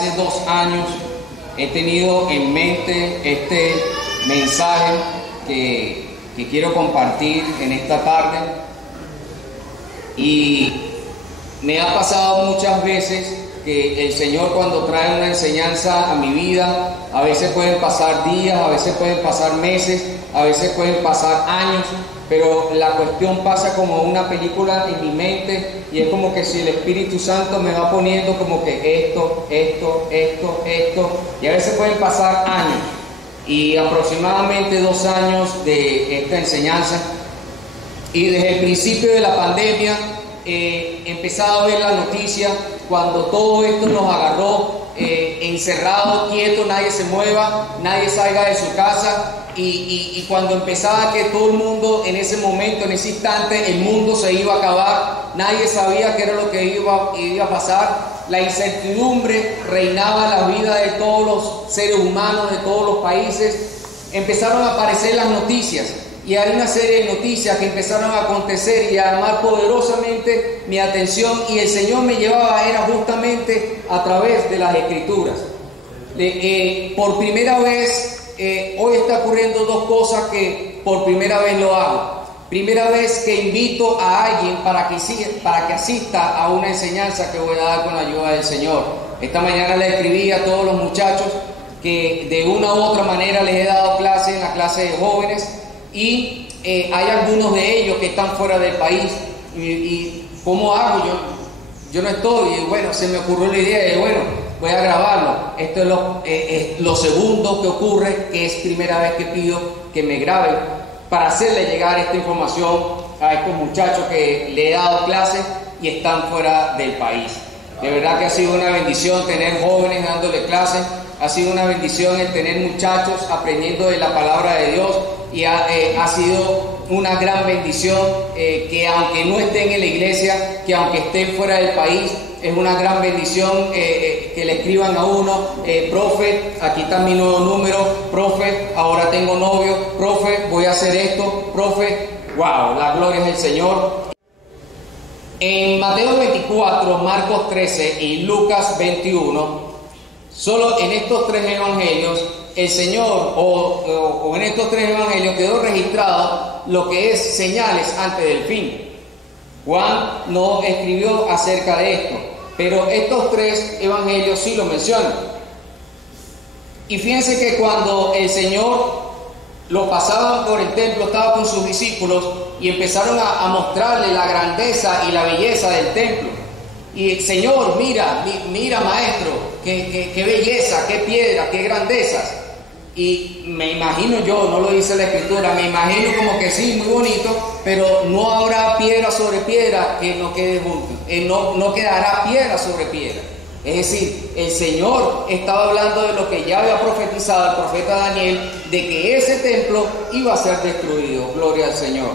hace 2 años he tenido en mente este mensaje que quiero compartir en esta tarde, y me ha pasado muchas veces que el Señor, cuando trae una enseñanza a mi vida, a veces pueden pasar días, a veces pueden pasar meses, a veces pueden pasar años, pero la cuestión pasa como una película en mi mente, y es como que si el Espíritu Santo me va poniendo como que esto, y a veces pueden pasar años, y aproximadamente 2 años de esta enseñanza, y desde el principio de la pandemia he empezado a ver la noticia cuando todo esto nos agarró encerrados, quietos, nadie se mueva, nadie salga de su casa, y cuando empezaba que todo el mundo en ese momento, en ese instante, el mundo se iba a acabar, nadie sabía qué era lo que iba a pasar, la incertidumbre reinaba en la vida de todos los seres humanos, de todos los países, empezaron a aparecer las noticias. Y hay una serie de noticias que empezaron a acontecer y a llamar poderosamente mi atención, y el Señor me llevaba, era justamente a través de las Escrituras. Por primera vez, hoy está ocurriendo 2 cosas que por primera vez lo hago. Primera vez que invito a alguien para que asista a una enseñanza que voy a dar con la ayuda del Señor. Esta mañana le escribí a todos los muchachos que de una u otra manera les he dado clase en la clase de jóvenes, y hay algunos de ellos que están fuera del país, y ¿cómo hago? Yo no estoy, y bueno, se me ocurrió la idea de, bueno, voy a grabarlo. Esto es lo segundo que ocurre, que es primera vez que pido que me graben para hacerle llegar esta información a estos muchachos que le he dado clases y están fuera del país. De verdad que ha sido una bendición tener jóvenes dándole clases, ha sido una bendición el tener muchachos aprendiendo de la palabra de Dios, y ha sido una gran bendición que aunque no estén en la iglesia, que aunque estén fuera del país, es una gran bendición que le escriban a uno, profe, aquí está mi nuevo número, profe, ahora tengo novio, profe, voy a hacer esto, profe, wow, la gloria es del Señor. En Mateo 24, Marcos 13 y Lucas 21, solo en estos 3 evangelios, el Señor, o en estos 3 evangelios quedó registrado lo que es señales antes del fin. Juan no escribió acerca de esto, pero estos 3 evangelios sí lo mencionan. Y fíjense que cuando el Señor lo pasaban por el templo, estaba con sus discípulos y empezaron a mostrarle la grandeza y la belleza del templo. Y Señor, mira maestro, qué belleza, qué piedra, qué grandezas. Y me imagino yo, no lo dice la Escritura, me imagino como que sí, muy bonito, pero no habrá piedra sobre piedra que no quede junto, no quedará piedra sobre piedra. Es decir, el Señor estaba hablando de lo que ya había profetizado el profeta Daniel, de que ese templo iba a ser destruido. Gloria al Señor.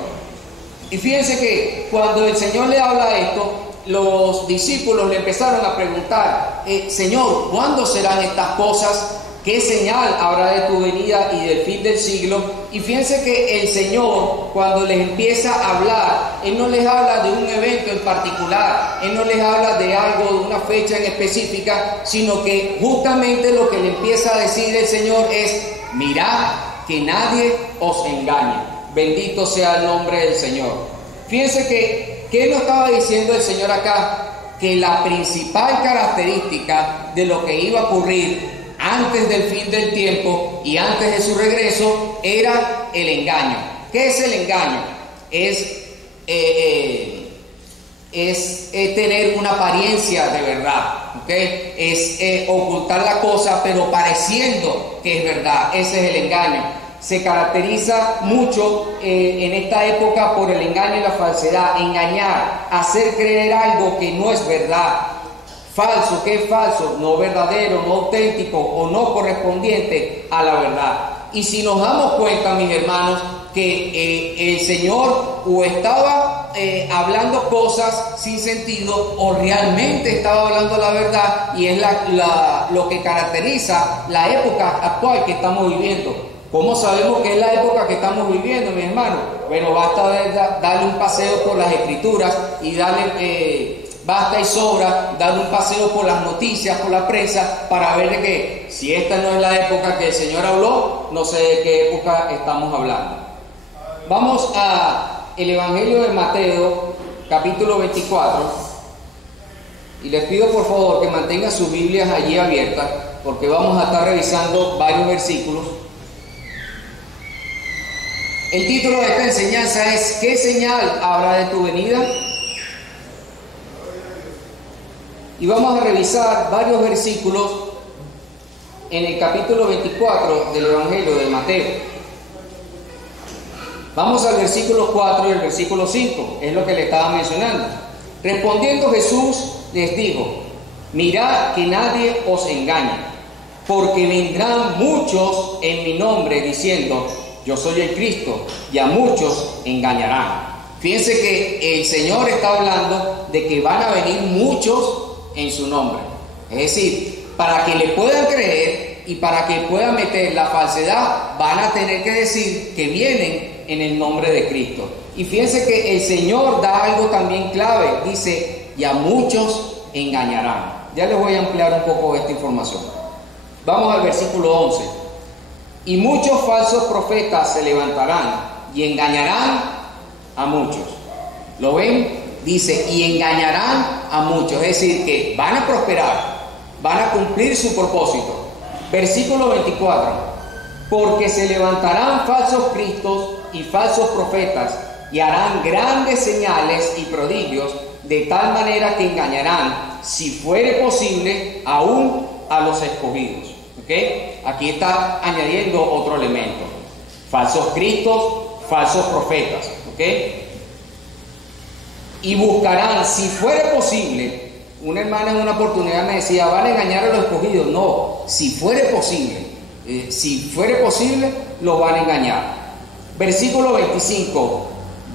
Y fíjense que cuando el Señor le habla esto, los discípulos le empezaron a preguntar, Señor, ¿cuándo serán estas cosas? ¿Qué señal habrá de tu venida y del fin del siglo? Y fíjense que el Señor, cuando les empieza a hablar, Él no les habla de un evento en particular, Él no les habla de algo, de una fecha en específica, sino que justamente lo que le empieza a decir el Señor es, mirad que nadie os engañe. Bendito sea el nombre del Señor. Fíjense que, ¿qué nos estaba diciendo el Señor acá? Que la principal característica de lo que iba a ocurrir antes del fin del tiempo y antes de su regreso era el engaño. ¿Qué es el engaño? Es tener una apariencia de verdad, ¿okay? Es ocultar la cosa pero pareciendo que es verdad. Ese es el engaño. Se caracteriza mucho en esta época por el engaño y la falsedad. Engañar, hacer creer algo que no es verdad. Falso, ¿qué es falso? No verdadero, no auténtico o no correspondiente a la verdad. Y si nos damos cuenta, mis hermanos, que el Señor o estaba hablando cosas sin sentido o realmente estaba hablando la verdad, y es lo que caracteriza la época actual que estamos viviendo. ¿Cómo sabemos que es la época que estamos viviendo, mis hermanos? Bueno, basta darle un paseo por las Escrituras y darle basta y sobra dar un paseo por las noticias, por la prensa, para ver de que si esta no es la época que el Señor habló, no sé de qué época estamos hablando. Vamos a el Evangelio de Mateo, capítulo 24, y les pido por favor que mantengan sus Biblias allí abiertas, porque vamos a estar revisando varios versículos. El título de esta enseñanza es ¿qué señal habrá de tu venida? Y vamos a revisar varios versículos en el capítulo 24 del Evangelio de Mateo. Vamos al versículo 4 y el versículo 5, es lo que le estaba mencionando. Respondiendo Jesús les dijo: mirad que nadie os engañe, porque vendrán muchos en mi nombre diciendo: yo soy el Cristo, y a muchos engañarán. Fíjense que el Señor está hablando de que van a venir muchos en su nombre. Es decir, para que le puedan creer y para que puedan meter la falsedad, van a tener que decir que vienen en el nombre de Cristo. Y fíjense que el Señor da algo también clave, dice: y a muchos engañarán. Ya les voy a ampliar un poco esta información. Vamos al versículo 11. Y muchos falsos profetas se levantarán y engañarán a muchos. ¿Lo ven? Dice, y engañarán a muchos, es decir, que van a prosperar, van a cumplir su propósito. Versículo 24, porque se levantarán falsos cristos y falsos profetas, y harán grandes señales y prodigios, de tal manera que engañarán, si fuere posible, aún a los escogidos. ¿Okay? Aquí está añadiendo otro elemento: falsos cristos, falsos profetas. ¿Okay? Y buscarán, si fuere posible. Una hermana en una oportunidad me decía: van a engañar a los escogidos. No, si fuere posible, los van a engañar. Versículo 25,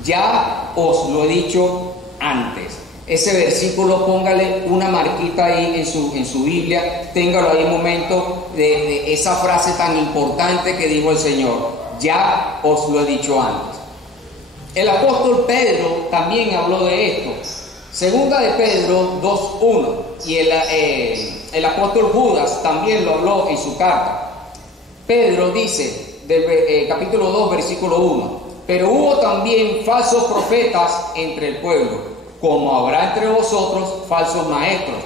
ya os lo he dicho antes. Ese versículo póngale una marquita ahí en su Biblia, téngalo ahí un momento de esa frase tan importante que dijo el Señor: ya os lo he dicho antes. El apóstol Pedro también habló de esto. Segunda de Pedro 2:1, y el apóstol Judas también lo habló en su carta. Pedro dice, del capítulo 2, versículo 1: pero hubo también falsos profetas entre el pueblo, como habrá entre vosotros falsos maestros,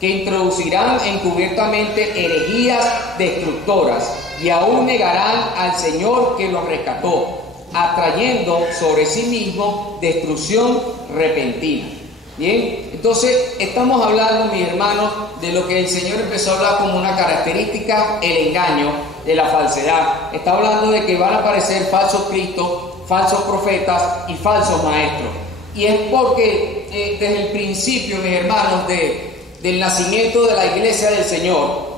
que introducirán encubiertamente herejías destructoras, y aún negarán al Señor que los rescató, atrayendo sobre sí mismo destrucción repentina. Bien, entonces estamos hablando, mis hermanos, de lo que el Señor empezó a hablar como una característica: el engaño, de la falsedad. Está hablando de que van a aparecer falsos cristos, falsos profetas y maestros. Y es porque desde el principio, mis hermanos, del nacimiento de la iglesia del Señor,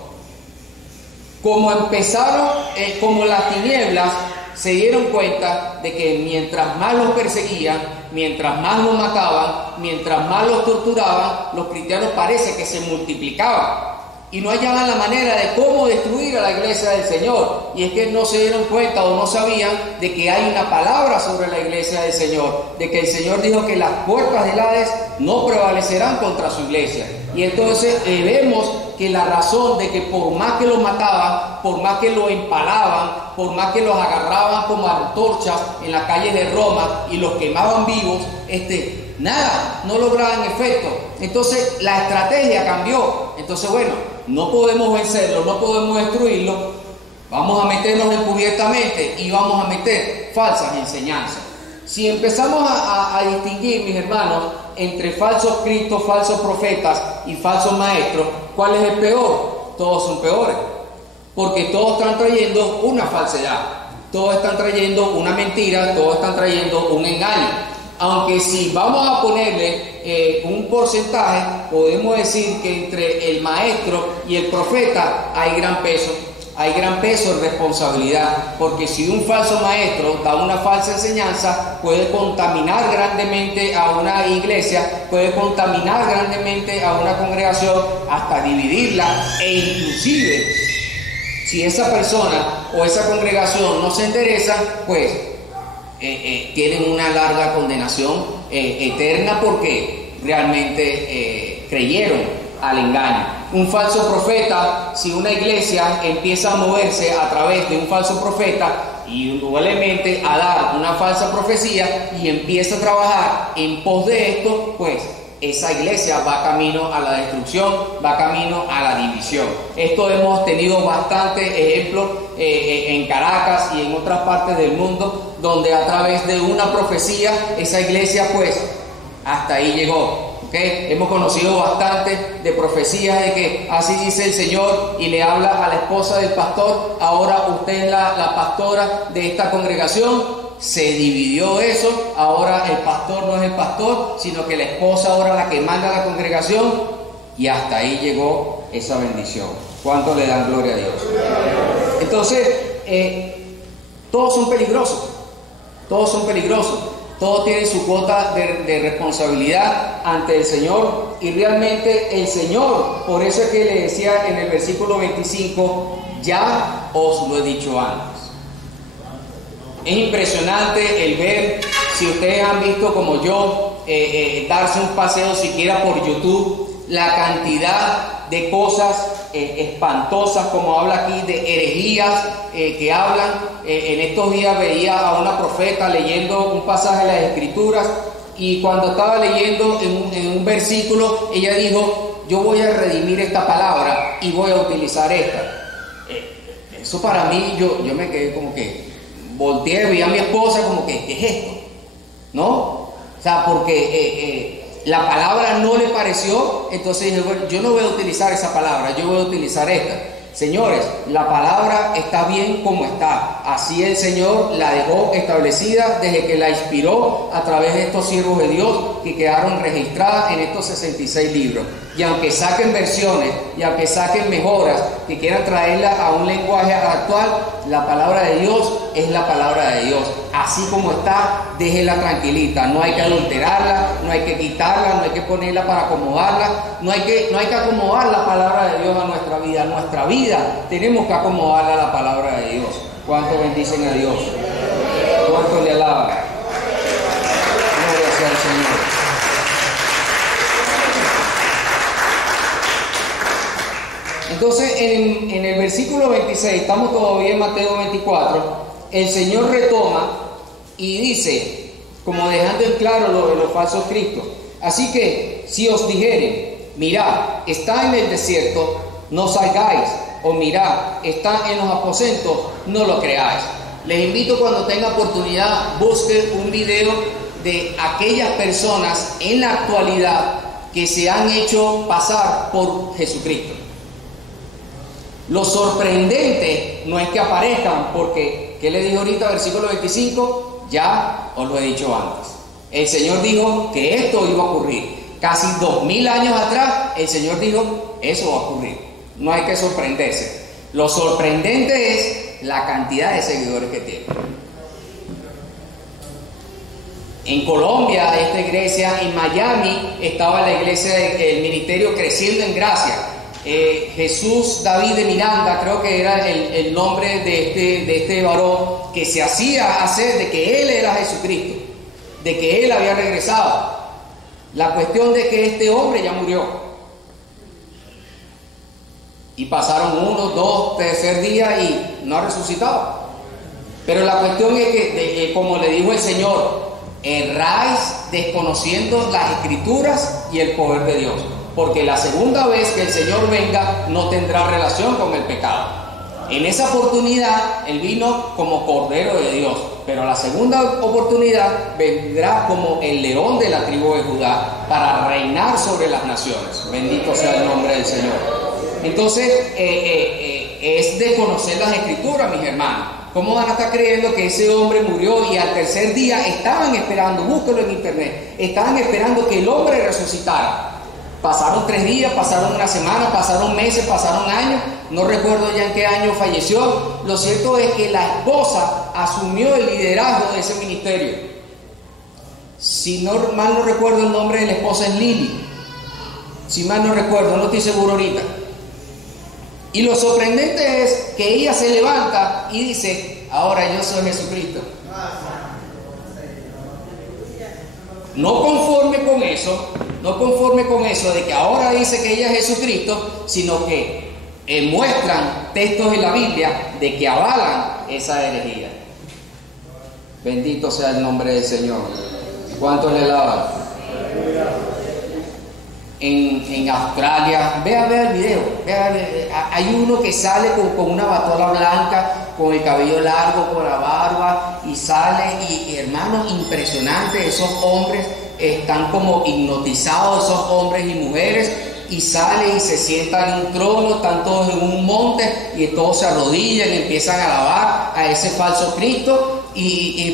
como empezaron, como las tinieblas, se dieron cuenta de que mientras más los perseguían, mientras más los mataban, mientras más los torturaban, los cristianos parece que se multiplicaban y no hallaban la manera de cómo destruir a la iglesia del Señor. Y es que no se dieron cuenta o no sabían de que hay una palabra sobre la iglesia del Señor, de que el Señor dijo que las puertas del Hades no prevalecerán contra su iglesia. Y entonces vemos que la razón de que por más que los mataban, por más que los empalaban, por más que los agarraban como antorchas en las calles de Roma y los quemaban vivos, nada, no lograban efecto. Entonces la estrategia cambió. Entonces, bueno, no podemos vencerlo, no podemos destruirlo, vamos a meternos encubiertamente y vamos a meter falsas enseñanzas. Si empezamos a distinguir, mis hermanos, entre falsos cristos, falsos profetas y falsos maestros, ¿cuál es el peor? Todos son peores, porque todos están trayendo una falsedad, todos están trayendo una mentira, todos están trayendo un engaño. Aunque si vamos a ponerle un porcentaje, podemos decir que entre el maestro y el profeta hay gran peso de responsabilidad, porque si un falso maestro da una falsa enseñanza, puede contaminar grandemente a una iglesia, puede contaminar grandemente a una congregación, hasta dividirla, e inclusive si esa persona o esa congregación no se endereza, pues tienen una larga condenación eterna. ¿Por qué? realmente creyeron al engaño. Un falso profeta, si una iglesia empieza a moverse a través de un falso profeta y indudablemente a dar una falsa profecía y empieza a trabajar en pos de esto, pues esa iglesia va camino a la destrucción, va camino a la división. Esto hemos tenido bastantes ejemplos en Caracas y en otras partes del mundo, donde a través de una profecía esa iglesia pues hasta ahí llegó. ¿Okay? Hemos conocido bastante de profecías de que así dice el Señor y le habla a la esposa del pastor, ahora usted es la pastora de esta congregación. Se dividió eso, ahora el pastor no es el pastor, sino que la esposa ahora es la que manda a la congregación, y hasta ahí llegó esa bendición. ¿Cuánto le dan gloria a Dios? Entonces, todos son peligrosos, todos son peligrosos. Todos tienen su cuota de responsabilidad ante el Señor, y realmente el Señor, por eso es que le decía en el versículo 25, ya os lo he dicho antes. Es impresionante el ver, si ustedes han visto como yo, darse un paseo siquiera por YouTube, la cantidad de cosas espantosas, como habla aquí, de herejías que hablan. En estos días veía a una profeta leyendo un pasaje de las Escrituras, y cuando estaba leyendo en un versículo, ella dijo: yo voy a redimir esta palabra y voy a utilizar esta. Eso para mí, yo me quedé como que volteé, vi a mi esposa como que, ¿qué es esto? ¿No? O sea, porque la palabra no le pareció, entonces dije, bueno, yo no voy a utilizar esa palabra, yo voy a utilizar esta. Señores, la palabra está bien como está. Así el Señor la dejó establecida desde que la inspiró a través de estos siervos de Dios que quedaron registradas en estos 66 libros. Y aunque saquen versiones y aunque saquen mejoras que quieran traerla a un lenguaje actual, la palabra de Dios es la palabra de Dios. Así como está, déjela tranquilita. No hay que adulterarla, no hay que quitarla, no hay que ponerla para acomodarla. No hay que acomodar la palabra de Dios a nuestra vida. Nuestra vida tenemos que acomodarla a la palabra de Dios. ¿Cuánto bendicen a Dios? ¿Cuánto le alaban? Gloria sea al Señor. Entonces, en el versículo 26, estamos todavía en Mateo 24, el Señor retoma y dice, como dejando en claro lo de los falsos cristos: así que si os dijeren, mirad, está en el desierto, no salgáis, o mirad, está en los aposentos, no lo creáis. Les invito, cuando tenga oportunidad, busque un video de aquellas personas en la actualidad que se han hecho pasar por Jesucristo. Lo sorprendente no es que aparezcan, porque, ¿qué le dijo ahorita, versículo 25? Ya os lo he dicho antes. El Señor dijo que esto iba a ocurrir. Casi 2000 años atrás, el Señor dijo, eso va a ocurrir. No hay que sorprenderse. Lo sorprendente es la cantidad de seguidores que tiene. En Colombia, esta iglesia, en Miami, estaba la iglesia del ministerio Creciendo en Gracia. Jesús David de Miranda, creo que era el nombre de este varón, que se hacía hacer de que él era Jesucristo, de que él había regresado. La cuestión de que este hombre ya murió, y pasaron 1, 2, 3 días y no ha resucitado. Pero la cuestión es que, como le dijo el Señor, erráis desconociendo las Escrituras y el poder de Dios, porque la segunda vez que el Señor venga no tendrá relación con el pecado. En esa oportunidad Él vino como Cordero de Dios, pero la segunda oportunidad vendrá como el león de la tribu de Judá para reinar sobre las naciones. Bendito sea el nombre del Señor. Entonces, es desconocer las Escrituras, mis hermanos. ¿Cómo van a estar creyendo que ese hombre murió y al tercer día estaban esperando? Búsquelo en internet. Estaban esperando que el hombre resucitara. Pasaron 3 días, pasaron una semana, pasaron meses, pasaron años. No recuerdo ya en qué año falleció. Lo cierto es que la esposa asumió el liderazgo de ese ministerio. Si no mal no recuerdo, el nombre de la esposa es Lili. Si mal no recuerdo, no estoy seguro ahorita. Y lo sorprendente es que ella se levanta y dice, ahora yo soy Jesucristo. No conforme con eso, no conforme con eso de que ahora dice que ella es Jesucristo, sino que muestran textos en la Biblia de que avalan esa herejía. Bendito sea el nombre del Señor. ¿Cuántos le alaban? En Australia, ve a ver el video, hay uno que sale con una batola blanca, con el cabello largo, con la barba, y sale, y hermano, impresionante, esos hombres están como hipnotizados, esos hombres y mujeres, y sale y se sientan en un trono, están todos en un monte, y todos se arrodillan y empiezan a alabar a ese falso Cristo.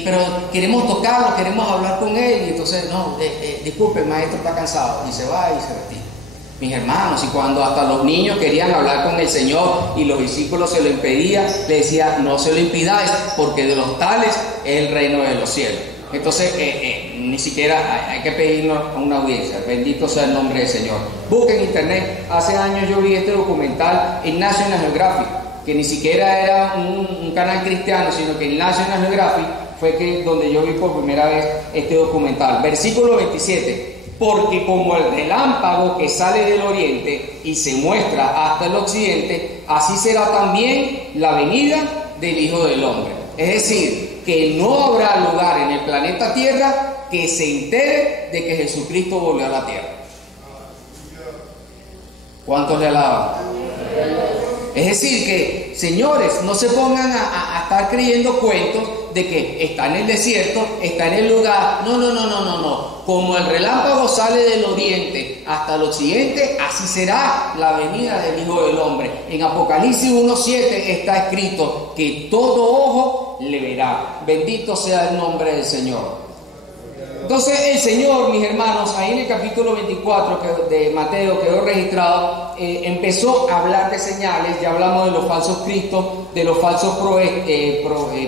Pero queremos tocarlo, queremos hablar con él, y entonces no, disculpe, el maestro está cansado, y se va y se retira. Mis hermanos, y cuando hasta los niños querían hablar con el Señor y los discípulos se lo impedían, le decía, no se lo impidáis, porque de los tales es el reino de los cielos. Entonces ni siquiera hay que pedirnos una audiencia. Bendito sea el nombre del Señor. Busquen en internet. Hace años yo vi este documental en National Geographic, que ni siquiera era un canal cristiano, sino que en National Geographic fue donde yo vi por primera vez este documental. Versículo 27. Porque como el relámpago que sale del oriente y se muestra hasta el occidente, así será también la venida del Hijo del Hombre. Es decir, que no habrá lugar en el planeta Tierra que se entere de que Jesucristo volvió a la Tierra. ¿Cuántos le alaban? Es decir, que señores, no se pongan a estar creyendo cuentos de que está en el desierto, está en el lugar. No. Como el relámpago sale del oriente hasta el occidente, así será la venida del Hijo del Hombre. En Apocalipsis 1:7 está escrito que todo ojo le verá. Bendito sea el nombre del Señor. Entonces el Señor, mis hermanos, ahí en el capítulo 24 de Mateo quedó registrado, empezó a hablar de señales. Ya hablamos de los falsos cristos, de los falsos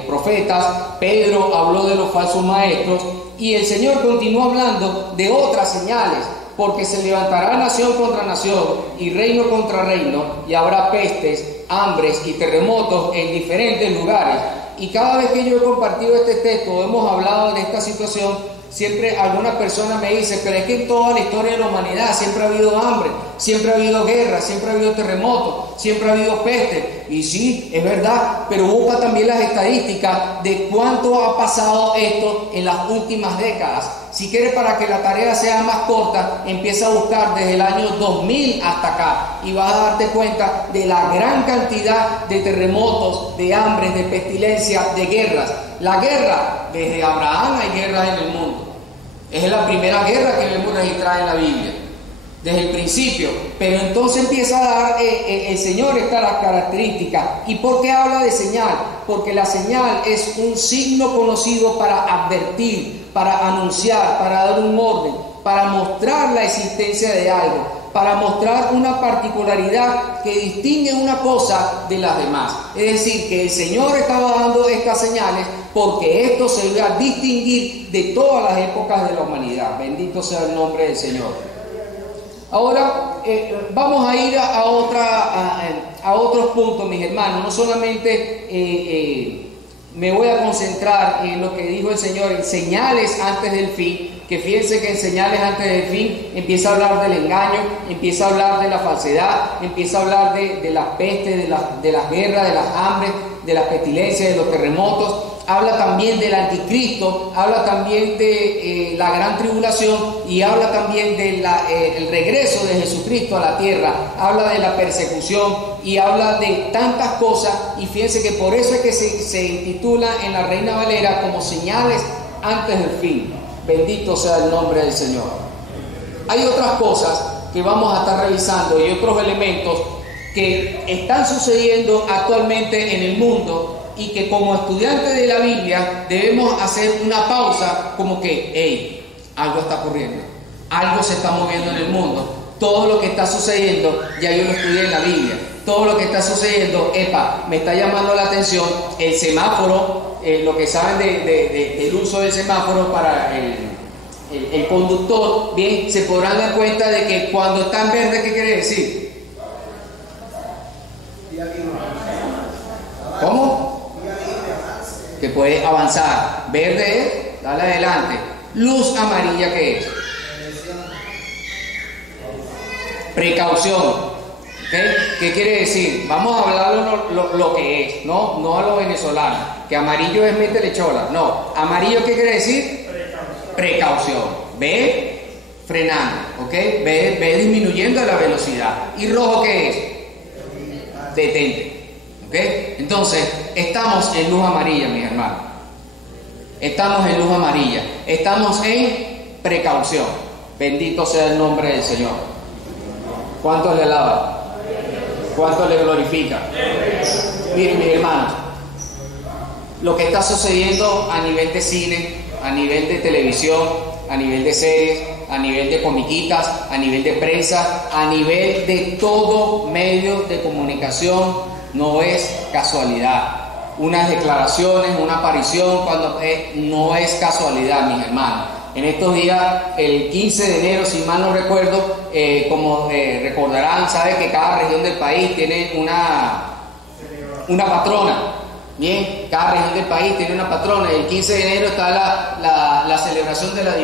profetas. Pedro habló de los falsos maestros, y el Señor continuó hablando de otras señales, porque se levantará nación contra nación y reino contra reino, y habrá pestes, hambres y terremotos en diferentes lugares. Y cada vez que yo he compartido este texto, hemos hablado de esta situación, siempre alguna persona me dice, pero es que en toda la historia de la humanidad siempre ha habido hambre, siempre ha habido guerra, siempre ha habido terremotos, siempre ha habido peste. Y sí, es verdad, pero busca también las estadísticas de cuánto ha pasado esto en las últimas décadas. Si quieres, para que la tarea sea más corta, empieza a buscar desde el año 2000 hasta acá y vas a darte cuenta de la gran cantidad de terremotos, de hambres, de pestilencias, de guerras. La guerra, desde Abraham hay guerras en el mundo. Es la primera guerra que vemos registrada en la Biblia, desde el principio. Pero entonces empieza a dar el Señor estas características. ¿Y por qué habla de señal? Porque la señal es un signo conocido para advertir, para anunciar, para dar un orden, para mostrar la existencia de algo, para mostrar una particularidad que distingue una cosa de las demás. Es decir, que el Señor estaba dando estas señales porque esto se iba a distinguir de todas las épocas de la humanidad. Bendito sea el nombre del Señor. Ahora vamos a ir a otros puntos, mis hermanos. No solamente me voy a concentrar en lo que dijo el Señor en señales antes del fin, que fíjense que en señales antes del fin empieza a hablar del engaño, empieza a hablar de la falsedad, empieza a hablar de las pestes, de las guerras, de las hambres, de las pestilencias, de los terremotos. Habla también del anticristo, habla también de la gran tribulación, y habla también del regreso de Jesucristo a la tierra. Habla de la persecución y habla de tantas cosas, y fíjense que por eso es que se intitula en la Reina Valera como señales antes del fin. Bendito sea el nombre del Señor. Hay otras cosas que vamos a estar revisando y otros elementos que están sucediendo actualmente en el mundo, y que como estudiantes de la Biblia debemos hacer una pausa, como que, hey, algo está ocurriendo, algo se está moviendo en el mundo. Todo lo que está sucediendo, ya yo lo estudié en la Biblia. Todo lo que está sucediendo, me está llamando la atención. El semáforo, lo que saben del uso del semáforo para el conductor, bien, se podrán dar cuenta de que cuando está en verde, ¿qué quiere decir? ¿Cómo? Que puede avanzar. Verde es, dale adelante. Luz amarilla, ¿qué es? Precaución. ¿Okay? ¿Qué quiere decir? Vamos a hablar lo que es, no a los venezolanos, que amarillo es métele chola. No, amarillo, ¿qué quiere decir? Precaución. Ve frenando, ¿ok? Ve disminuyendo la velocidad. ¿Y rojo qué es? Detente, ¿ok? Entonces, estamos en luz amarilla, mis hermanos. Estamos en luz amarilla. Estamos en precaución. Bendito sea el nombre del Señor. ¿Cuántos le alaban? ¿Cuántos le glorifican? Miren, mis hermanos, lo que está sucediendo a nivel de cine, a nivel de televisión, a nivel de series, a nivel de comiquitas, a nivel de prensa, a nivel de todo medio de comunicación, no es casualidad. Unas declaraciones, una aparición, no es casualidad, mis hermanos. En estos días, el 15 de enero, si mal no recuerdo, como recordarán, sabe que cada región del país tiene una patrona. Bien, cada región del país tiene una patrona. El 15 de enero está la celebración de la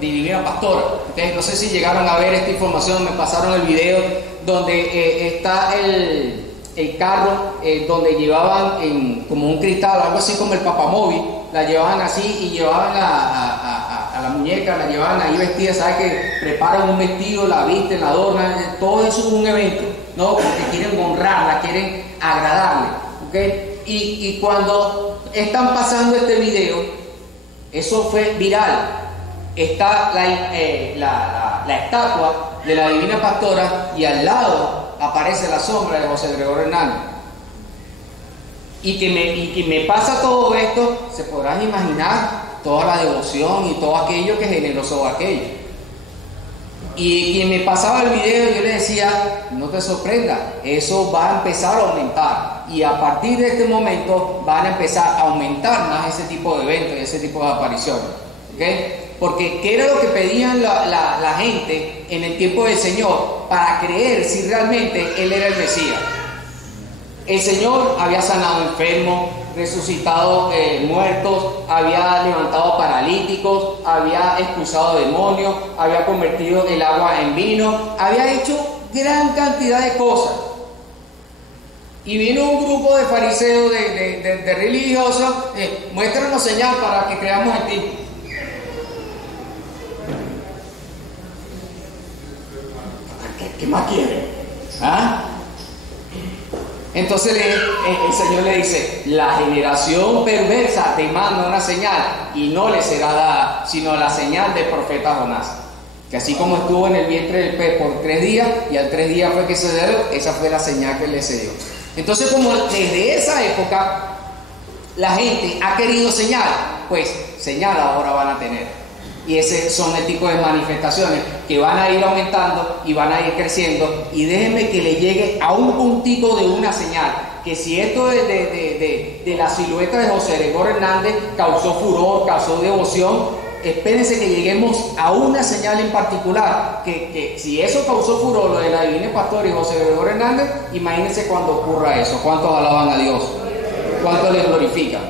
Divina Pastora. ¿Okay? No sé si llegaron a ver esta información, me pasaron el video donde está el carro donde llevaban como un cristal, algo así como el papamóvil, la llevaban así y llevaban a la muñeca, la llevaban ahí vestida, ¿sabes? Que preparan un vestido, la visten, la adornan, todo eso es un evento, ¿no? Porque quieren honrarla, quieren agradarle, ¿ok? Y cuando están pasando este video, eso fue viral. Está la estatua de la Divina Pastora y al lado aparece la sombra de José Gregorio Hernández. Y que me pasa todo esto, se podrán imaginar toda la devoción y todo aquello que generó sobre aquello. Y quien me pasaba el video, yo le decía, no te sorprenda, eso va a empezar a aumentar. Y a partir de este momento van a empezar a aumentar más ese tipo de eventos y ese tipo de apariciones. ¿Okay? Porque ¿qué era lo que pedían la gente en el tiempo del Señor para creer si realmente Él era el Mesías? El Señor había sanado enfermos, resucitado muertos, había levantado paralíticos, había expulsado demonios, había convertido el agua en vino, había hecho gran cantidad de cosas. Y vino un grupo de fariseos, de religiosos, muéstranos señal para que creamos en ti. ¿Qué más quiere? ¿Ah? Entonces el Señor le dice, la generación perversa te manda una señal y no le será dada, sino la señal del profeta Jonás. Que así como estuvo en el vientre del pez por 3 días y al 3 días fue que se dio, esa fue la señal que le se dio. Entonces, como desde esa época la gente ha querido señal, pues señal ahora van a tener. Y ese son el tipo de manifestaciones que van a ir aumentando y van a ir creciendo. Y déjenme que le llegue a un puntico de una señal. Que si esto de la silueta de José Gregorio Hernández causó furor, causó devoción, espérense que lleguemos a una señal en particular. Que si eso causó furor, lo de la Divina Pastora y José Gregorio Hernández, imagínense cuando ocurra eso. ¿Cuántos alaban a Dios? ¿Cuántos le glorifican?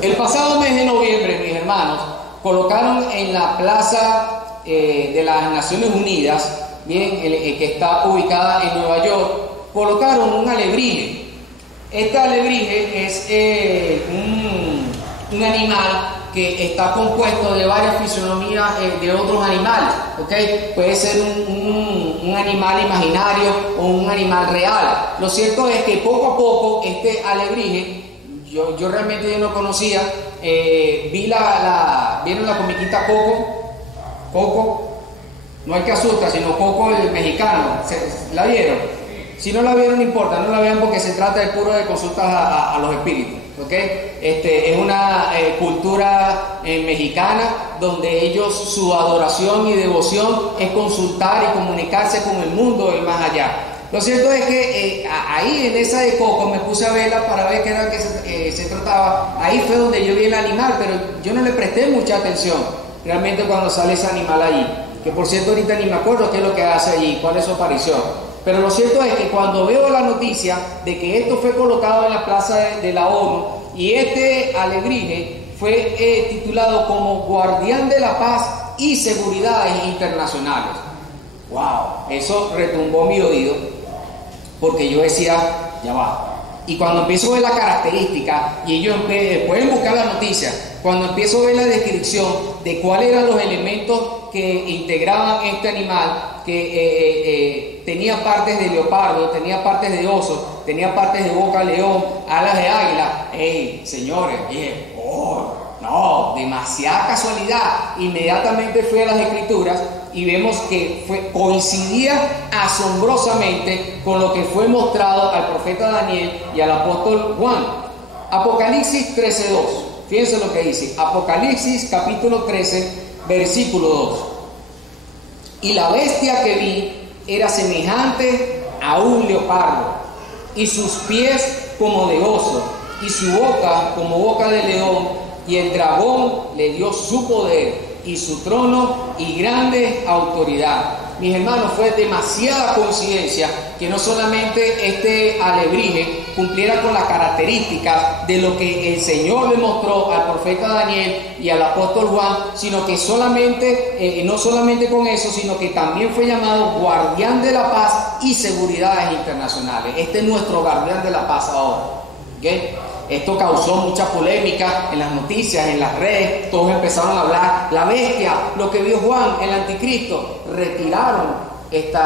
El pasado mes de noviembre, mis hermanos, colocaron en la plaza de las Naciones Unidas, bien, que está ubicada en Nueva York, colocaron un alebrije. Este alebrije es un animal que está compuesto de varias fisonomías de otros animales, ¿okay? Puede ser un animal imaginario o un animal real. Lo cierto es que poco a poco este alebrije, yo realmente no conocía, ¿vieron la comiquita Coco? No hay que asustar, sino Coco el mexicano. ¿La vieron? Si no la vieron, no importa, no la vean porque se trata de puro de consultas a los espíritus. ¿Okay? Es una cultura mexicana donde ellos, su adoración y devoción es consultar y comunicarse con el mundo del más allá. Lo cierto es que ahí en esa de Coco me puse a verla para ver qué era que se trataba. Ahí fue donde yo vi el animal, pero yo no le presté mucha atención realmente cuando sale ese animal allí. Que por cierto ahorita ni me acuerdo qué es lo que hace allí, cuál es su aparición. Pero lo cierto es que cuando veo la noticia de que esto fue colocado en la plaza de la ONU y este alebrije fue titulado como Guardián de la Paz y Seguridades Internacionales. Wow, eso retumbó mi oído, porque yo decía, ya va. Y cuando empiezo a ver la característica, y ellos pueden buscar la noticia, cuando empiezo a ver la descripción de cuáles eran los elementos que integraban este animal, que tenía partes de leopardo, tenía partes de oso, tenía partes de boca de león, alas de águila, hey, señores, dije, oh, no, demasiada casualidad. Inmediatamente fui a las escrituras y vemos que coincidía asombrosamente con lo que fue mostrado al profeta Daniel y al apóstol Juan. Apocalipsis 13:2. Fíjense lo que dice. Apocalipsis capítulo 13, versículo 2. Y la bestia que vi era semejante a un leopardo, y sus pies como de oso, y su boca como boca de león, y el dragón le dio su poder y su trono y grande autoridad. Mis hermanos, fue demasiada coincidencia que no solamente este alebrije cumpliera con las características de lo que el Señor le mostró al profeta Daniel y al apóstol Juan, sino que no solamente con eso, sino que también fue llamado guardián de la paz y seguridades internacionales. Este es nuestro guardián de la paz ahora. ¿Okay? Esto causó mucha polémica en las noticias, en las redes. Todos empezaron a hablar, la bestia, lo que vio Juan, el anticristo. Retiraron este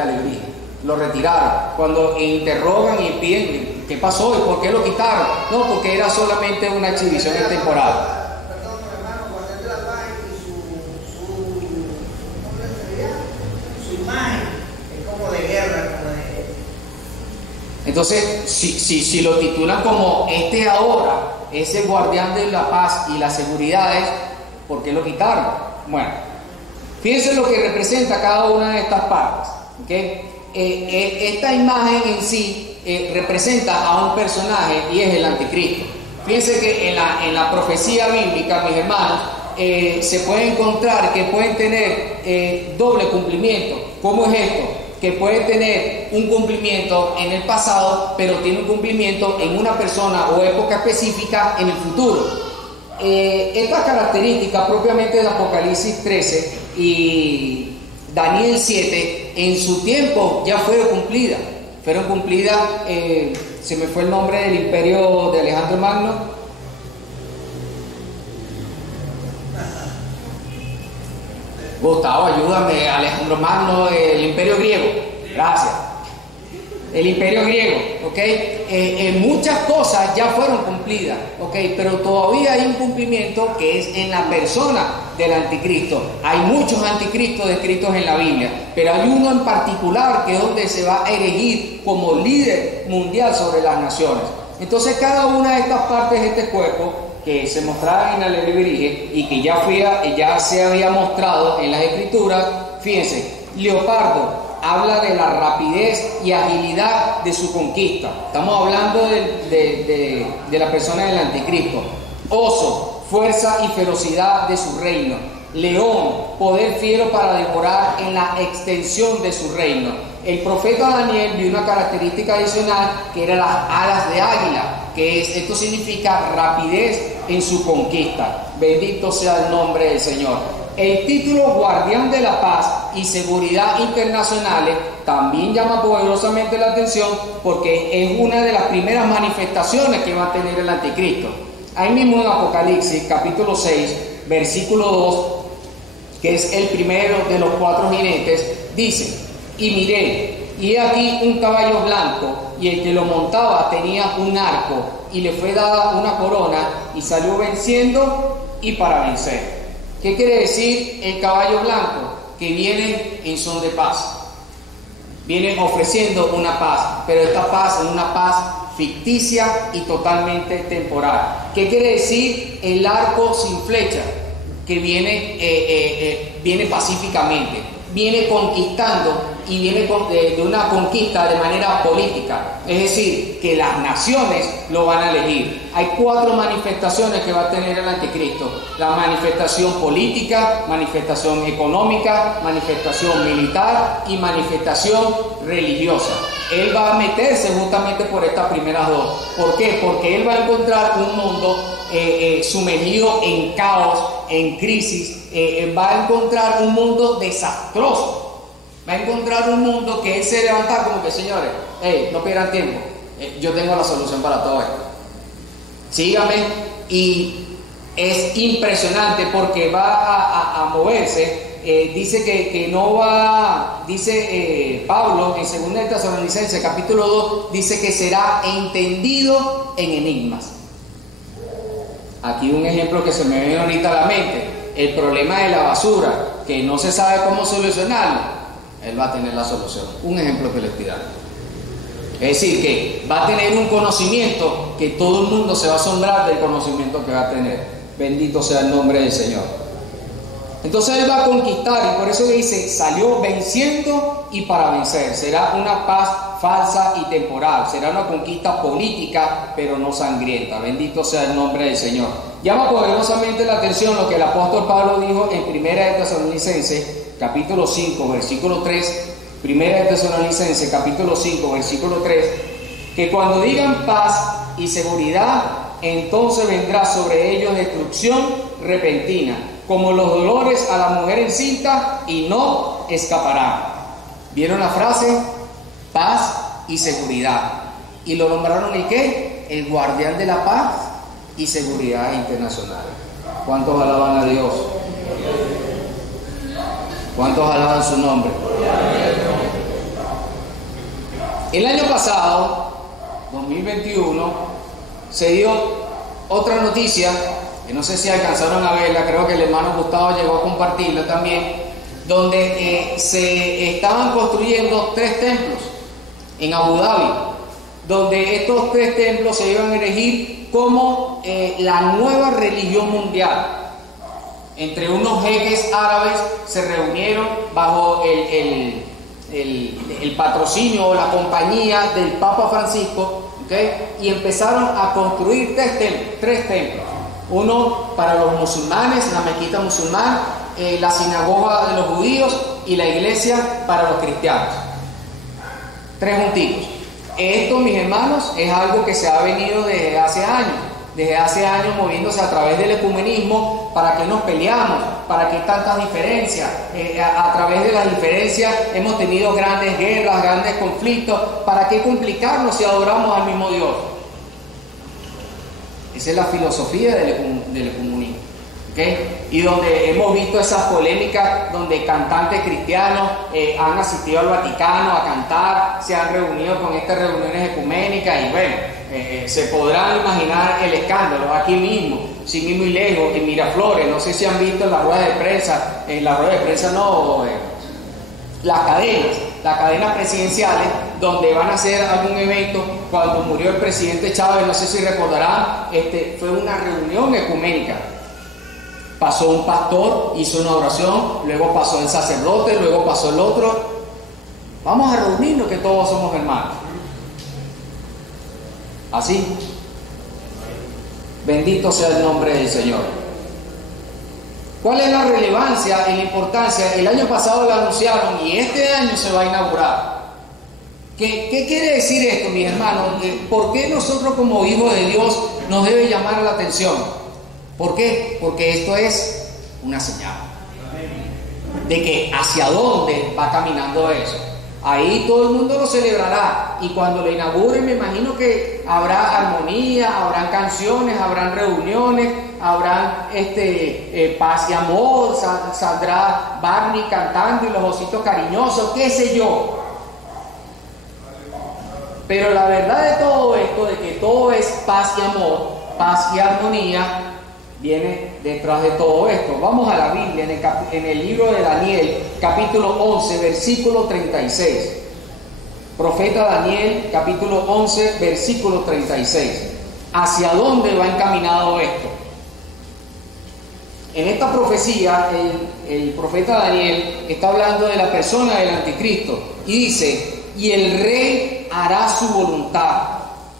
alebrije, lo retiraron. Cuando interrogan y piden qué pasó y por qué lo quitaron, no, porque era solamente una exhibición temporal. Perdón, hermano, guardián de la paz y ¿cómo sería? Su imagen es como de guerra, como de... Entonces, si lo titulan como este ahora, ese guardián de la paz y las seguridades, ¿por qué lo quitaron? Bueno, fíjense lo que representa cada una de estas partes. ¿Okay? Esta imagen en sí representa a un personaje y es el anticristo. Fíjense que en la profecía bíblica, mis hermanos, se puede encontrar que pueden tener doble cumplimiento. ¿Cómo es esto? Que puede tener un cumplimiento en el pasado, pero tiene un cumplimiento en una persona o época específica en el futuro. Esta característica propiamente de Apocalipsis 13 y Daniel 7, en su tiempo ya fueron cumplidas. Fueron cumplidas, se me fue el nombre del imperio de Alejandro Magno. Gustavo, ayúdame. Alejandro Magno, el imperio griego. Gracias. El imperio griego, ¿ok? Muchas cosas ya fueron cumplidas, ¿ok? Pero todavía hay un cumplimiento que es en la persona del anticristo. Hay muchos anticristos descritos en la Biblia, pero hay uno en particular que es donde se va a erigir como líder mundial sobre las naciones. Entonces, cada una de estas partes de este cuerpo que se mostraban en el alebrije y que ya se había mostrado en las escrituras, fíjense, leopardo habla de la rapidez y agilidad de su conquista. Estamos hablando de la persona del anticristo. Oso, fuerza y ferocidad de su reino. León, poder fiero para devorar en la extensión de su reino. El profeta Daniel vio una característica adicional que era las alas de águila, esto significa rapidez en su conquista. Bendito sea el nombre del Señor. El título guardián de la paz y seguridad internacionales también llama poderosamente la atención porque es una de las primeras manifestaciones que va a tener el anticristo. Ahí mismo en Apocalipsis capítulo 6 versículo 2, que es el primero de los 4 jinetes, dice: y miré, y he aquí un caballo blanco, y el que lo montaba tenía un arco, y le fue dada una corona, y salió venciendo y para vencer. ¿Qué quiere decir el caballo blanco? Que viene en son de paz. Viene ofreciendo una paz, pero esta paz es una paz ficticia y totalmente temporal. ¿Qué quiere decir el arco sin flecha? Que viene pacíficamente, viene conquistando y viene de una conquista de manera política, es decir, que las naciones lo van a elegir. Hay 4 manifestaciones que va a tener el anticristo: la manifestación política, manifestación económica, manifestación militar y manifestación religiosa. Él va a meterse justamente por estas primeras 2. ¿Por qué? Porque él va a encontrar un mundo sumergido en caos, en crisis, va a encontrar un mundo desastroso. Va a encontrar un mundo que Él se levanta como que, señores, hey, no pierdan tiempo, yo tengo la solución para todo esto. Sígame. Y es impresionante porque va a moverse. Dice que no va, dice Pablo en 2 de Tesalonicenses capítulo 2, dice que será entendido en enigmas. Aquí un ejemplo que se me viene ahorita a la mente: el problema de la basura, que no se sabe cómo solucionarlo, Él va a tener la solución. Un ejemplo que les estoy dando. Es decir, que va a tener un conocimiento que todo el mundo se va a asombrar del conocimiento que va a tener. Bendito sea el nombre del Señor. Entonces Él va a conquistar, y por eso dice, salió venciendo y para vencer. Será una paz falsa y temporal. Será una conquista política, pero no sangrienta. Bendito sea el nombre del Señor. Llama poderosamente la atención lo que el apóstol Pablo dijo en 1 de Tesalonicenses, capítulo 5, versículo 3. 1 de Tesalonicenses, capítulo 5, versículo 3. Que cuando digan paz y seguridad, entonces vendrá sobre ellos destrucción repentina, como los dolores a la mujer encinta, y no escaparán. ¿Vieron la frase? Paz y seguridad. Y lo nombraron ¿el qué? El guardián de la paz y seguridad internacional. ¿Cuántos alaban a Dios? ¿Cuántos alaban su nombre? El año pasado, 2021, se dio otra noticia, que no sé si alcanzaron a verla, creo que el hermano Gustavo llegó a compartirla también, donde se estaban construyendo 3 templos en Abu Dhabi, donde estos 3 templos se iban a erigir como la nueva religión mundial. Entre unos jeques árabes se reunieron bajo el patrocinio o la compañía del Papa Francisco, ¿okay? Y empezaron a construir 3 templos. Uno para los musulmanes, la mezquita musulmana, la sinagoga de los judíos y la iglesia para los cristianos. 3 juntitos. Esto, mis hermanos, es algo que se ha venido desde hace años moviéndose a través del ecumenismo. ¿Para qué nos peleamos? ¿Para qué tantas diferencias? A través de las diferencias hemos tenido grandes guerras, grandes conflictos. ¿Para qué complicarnos si adoramos al mismo Dios? Esa es la filosofía del ecumenismo. ¿Okay? Y donde hemos visto esas polémicas donde cantantes cristianos han asistido al Vaticano a cantar, se han reunido con estas reuniones ecuménicas y bueno, se podrán imaginar el escándalo aquí mismo, sin ir muy lejos, en Miraflores. No sé si han visto en las ruedas de prensa, las cadenas presidenciales, donde van a hacer algún evento. Cuando murió el presidente Chávez, no sé si recordarán, fue una reunión ecuménica. Pasó un pastor, hizo una oración, luego pasó el sacerdote, luego pasó el otro. Vamos a reunirnos, que todos somos hermanos. Así. Bendito sea el nombre del Señor. ¿Cuál es la relevancia y la importancia? El año pasado lo anunciaron y este año se va a inaugurar. ¿Qué quiere decir esto, mis hermanos? ¿Por qué nosotros como hijos de Dios nos debe llamar la atención? ¿Por qué? Porque esto es una señal de que hacia dónde va caminando eso. Ahí todo el mundo lo celebrará, y cuando lo inauguren me imagino que habrá armonía, habrán canciones, habrán reuniones, habrán paz y amor, saldrá Barney cantando y los ositos cariñosos, qué sé yo. Pero la verdad de todo esto, de que todo es paz y amor, paz y armonía, viene detrás de todo esto. Vamos a la Biblia, en el libro de Daniel, capítulo 11, versículo 36. Profeta Daniel, capítulo 11, versículo 36. ¿Hacia dónde va encaminado esto? En esta profecía, el profeta Daniel está hablando de la persona del anticristo y dice: y el rey hará su voluntad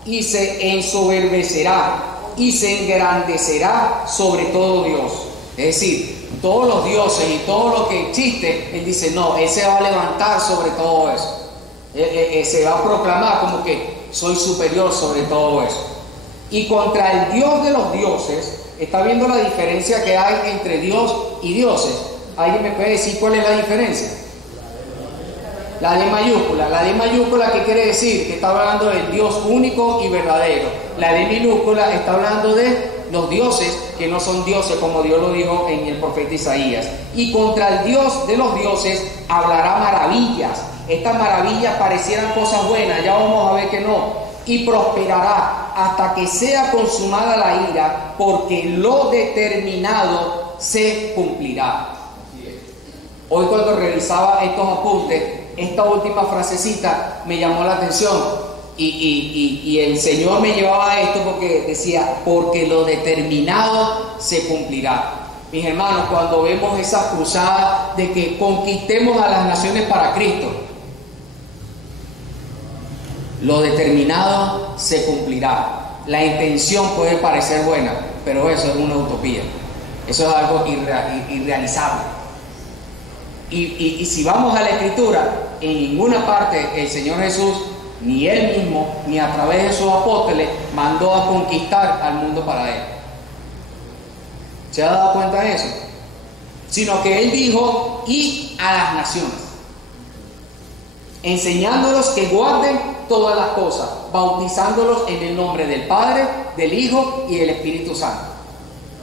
y se ensoberbecerá y se engrandecerá sobre todo Dios. Es decir, todos los dioses y todo lo que existe, él dice, no, él se va a levantar sobre todo eso. Se va a proclamar como que soy superior sobre todo eso. Y contra el Dios de los dioses, ¿está viendo la diferencia que hay entre Dios y dioses? ¿Alguien me puede decir cuál es la diferencia? La D mayúscula, ¿qué quiere decir? Que está hablando del Dios único y verdadero. La D minúscula está hablando de los dioses que no son dioses, como Dios lo dijo en el profeta Isaías. Y contra el Dios de los dioses hablará maravillas. Estas maravillas parecieran cosas buenas, ya vamos a ver que no. Y prosperará hasta que sea consumada la ira, porque lo determinado se cumplirá. Hoy cuando revisaba estos apuntes, esta última frasecita me llamó la atención y el Señor me llevaba a esto porque decía, porque lo determinado se cumplirá. Mis hermanos, cuando vemos esas cruzadas de que conquistemos a las naciones para Cristo, lo determinado se cumplirá. La intención puede parecer buena, pero eso es una utopía. Eso es algo irrealizable. Y si vamos a la Escritura, en ninguna parte el Señor Jesús, ni Él mismo, ni a través de sus apóstoles, mandó a conquistar al mundo para Él. ¿Se ha dado cuenta de eso? Sino que Él dijo, y a las naciones, enseñándolos que guarden todas las cosas, bautizándolos en el nombre del Padre, del Hijo y del Espíritu Santo.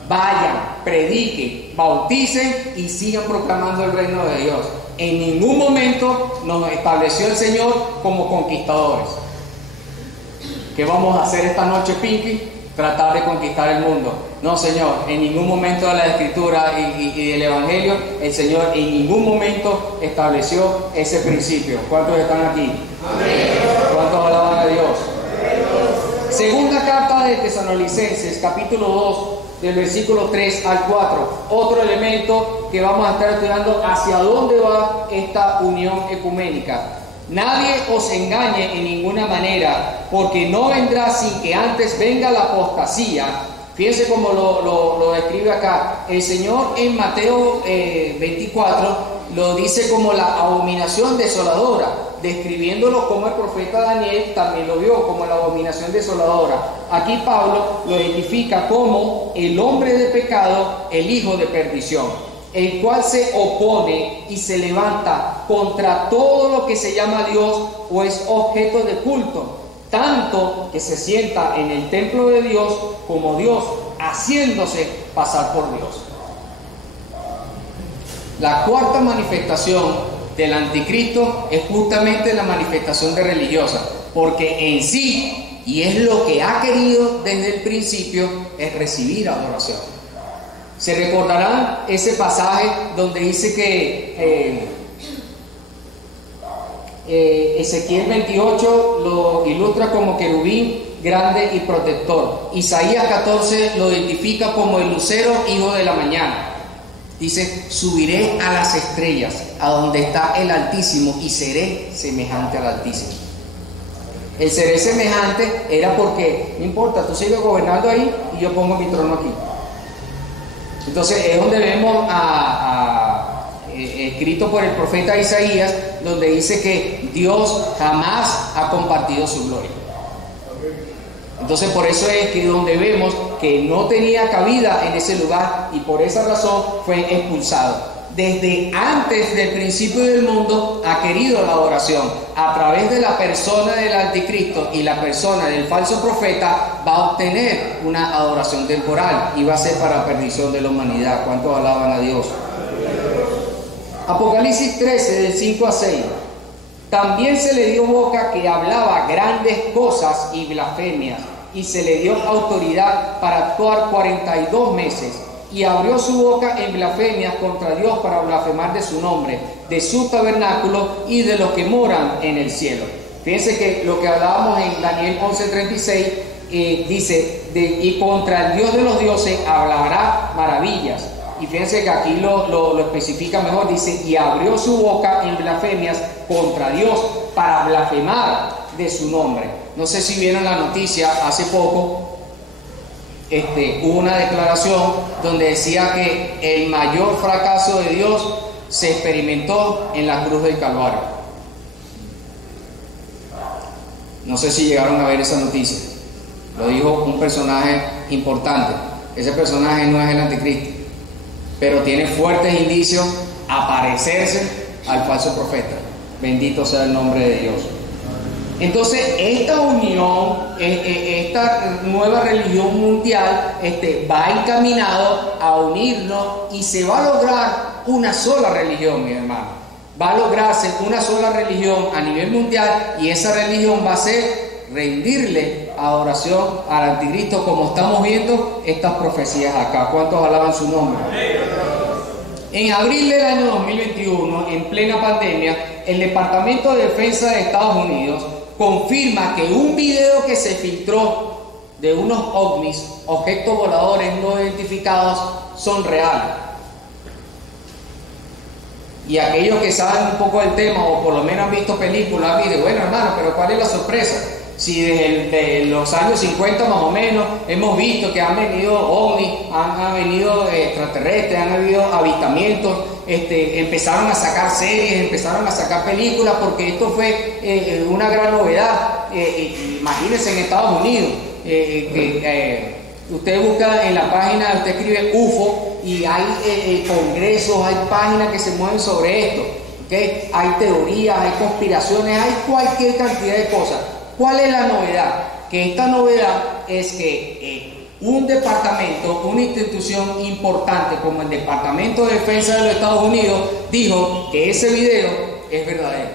Vayan, prediquen, bauticen y sigan proclamando el reino de Dios. En ningún momento nos estableció el Señor como conquistadores. ¿Qué vamos a hacer esta noche, Pinky? Tratar de conquistar el mundo. No, Señor, en ningún momento de la Escritura y del Evangelio, el Señor en ningún momento estableció ese principio. ¿Cuántos están aquí? Amén. ¿Cuántos alaban a Dios? Segunda carta de Tesalonicenses, capítulo 2, del versículo 3 al 4. Otro elemento que vamos a estar estudiando, hacia dónde va esta unión ecuménica. Nadie os engañe en ninguna manera, porque no vendrá sin que antes venga la apostasía. Fíjense cómo lo describe acá. El Señor en Mateo 24 lo dice como la abominación desoladora, describiéndolo como el profeta Daniel también lo vio como la abominación desoladora. Aquí Pablo lo identifica como el hombre de pecado, el hijo de perdición, el cual se opone y se levanta contra todo lo que se llama Dios o es objeto de culto, tanto que se sienta en el templo de Dios como Dios, haciéndose pasar por Dios. La cuarta manifestación del anticristo es justamente la manifestación de religiosa, porque en sí, y es lo que ha querido desde el principio, es recibir adoración. Se recordarán ese pasaje donde dice que Ezequiel 28 lo ilustra como querubín grande y protector. Isaías 14 lo identifica como el lucero, hijo de la mañana. Dice, subiré a las estrellas, a donde está el Altísimo, y seré semejante al Altísimo. El seré semejante era porque, no importa, tú sigues gobernando ahí y yo pongo mi trono aquí. Entonces es donde vemos escrito por el profeta Isaías, donde dice que Dios jamás ha compartido su gloria. Entonces por eso es que donde vemos que no tenía cabida en ese lugar y por esa razón fue expulsado. Desde antes del principio del mundo ha querido la adoración. A través de la persona del anticristo y la persona del falso profeta va a obtener una adoración temporal y va a ser para perdición de la humanidad. ¿Cuántos alaban a Dios? Apocalipsis 13 del 5 a 6. También se le dio boca que hablaba grandes cosas y blasfemias, y se le dio autoridad para actuar 42 meses, y abrió su boca en blasfemias contra Dios para blasfemar de su nombre, de su tabernáculo y de los que moran en el cielo. Fíjense que lo que hablábamos en Daniel 11:36 dice, y contra el Dios de los dioses hablará maravillas. Y fíjense que aquí lo especifica mejor, dice, y abrió su boca en blasfemias contra Dios para blasfemar de su nombre. No sé si vieron la noticia hace poco, hubo una declaración donde decía que el mayor fracaso de Dios se experimentó en la cruz del Calvario. No sé si llegaron a ver esa noticia. Lo dijo un personaje importante. Ese personaje no es el anticristo, pero tiene fuertes indicios a parecerse al falso profeta. Bendito sea el nombre de Dios. Entonces, esta unión, esta nueva religión mundial, va encaminado a unirnos y se va a lograr una sola religión, mi hermano. Va a lograrse una sola religión a nivel mundial y esa religión va a ser rendirle adoración al anticristo, como estamos viendo estas profecías acá. ¿Cuántos alaban su nombre? En abril del año 2021, en plena pandemia, el Departamento de Defensa de Estados Unidos confirma que un video que se filtró de unos ovnis, objetos voladores no identificados, son reales. Y aquellos que saben un poco del tema, o por lo menos han visto películas, dicen, bueno hermano, pero ¿cuál es la sorpresa? Si desde los años 50 más o menos hemos visto que han venido ovnis, han venido extraterrestres, han habido avistamientos, empezaron a sacar series, empezaron a sacar películas, porque esto fue una gran novedad. Imagínense en Estados Unidos, usted busca en la página, usted escribe UFO y hay congresos, hay páginas que se mueven sobre esto, ¿okay? Hay teorías, hay conspiraciones, hay cualquier cantidad de cosas. ¿Cuál es la novedad? Que esta novedad es que un departamento, una institución importante como el Departamento de Defensa de los Estados Unidos dijo que ese video es verdadero.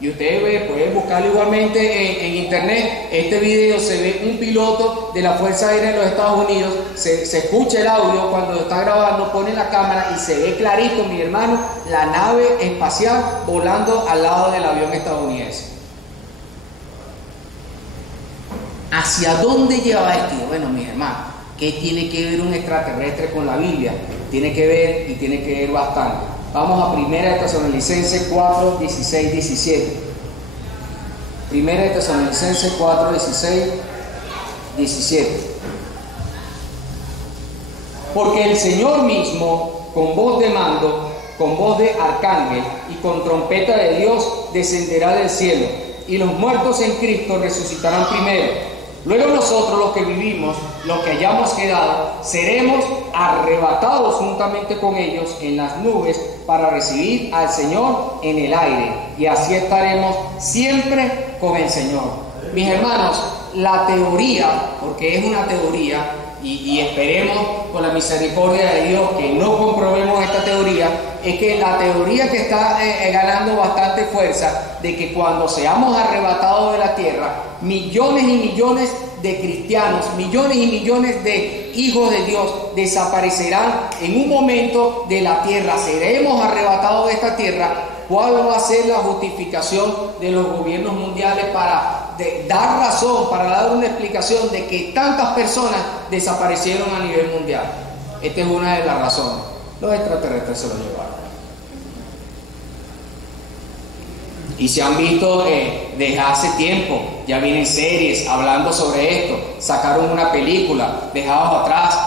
Y ustedes pueden buscarlo igualmente en internet. Este video se ve un piloto de la Fuerza Aérea de los Estados Unidos, se escucha el audio cuando lo está grabando, pone la cámara y se ve clarito, mi hermano, la nave espacial volando al lado del avión estadounidense. ¿Hacia dónde lleva esto? Bueno, mis hermanos, ¿qué tiene que ver un extraterrestre con la Biblia? Tiene que ver y tiene que ver bastante. Vamos a 1 Tesalonicenses 4, 16, 17. 1 Tesalonicenses 4, 16, 17. Porque el Señor mismo, con voz de mando, con voz de arcángel y con trompeta de Dios, descenderá del cielo, y los muertos en Cristo resucitarán primero. Luego nosotros, los que vivimos, los que hayamos quedado, seremos arrebatados juntamente con ellos en las nubes para recibir al Señor en el aire, y así estaremos siempre con el Señor. Mis hermanos, la teoría, porque es una teoría, y esperemos con la misericordia de Dios que no comprobemos esta teoría, es que la teoría que está ganando bastante fuerza, de que cuando seamos arrebatados de la tierra, millones y millones de cristianos, millones y millones de hijos de Dios desaparecerán en un momento de la tierra, seremos arrebatados de esta tierra. ¿Cuál va a ser la justificación de los gobiernos mundiales para dar razón, para dar una explicación de que tantas personas desaparecieron a nivel mundial? Esta es una de las razones. Los extraterrestres se lo llevaron. Y se han visto desde hace tiempo, ya vienen series hablando sobre esto, sacaron una película, dejados atrás,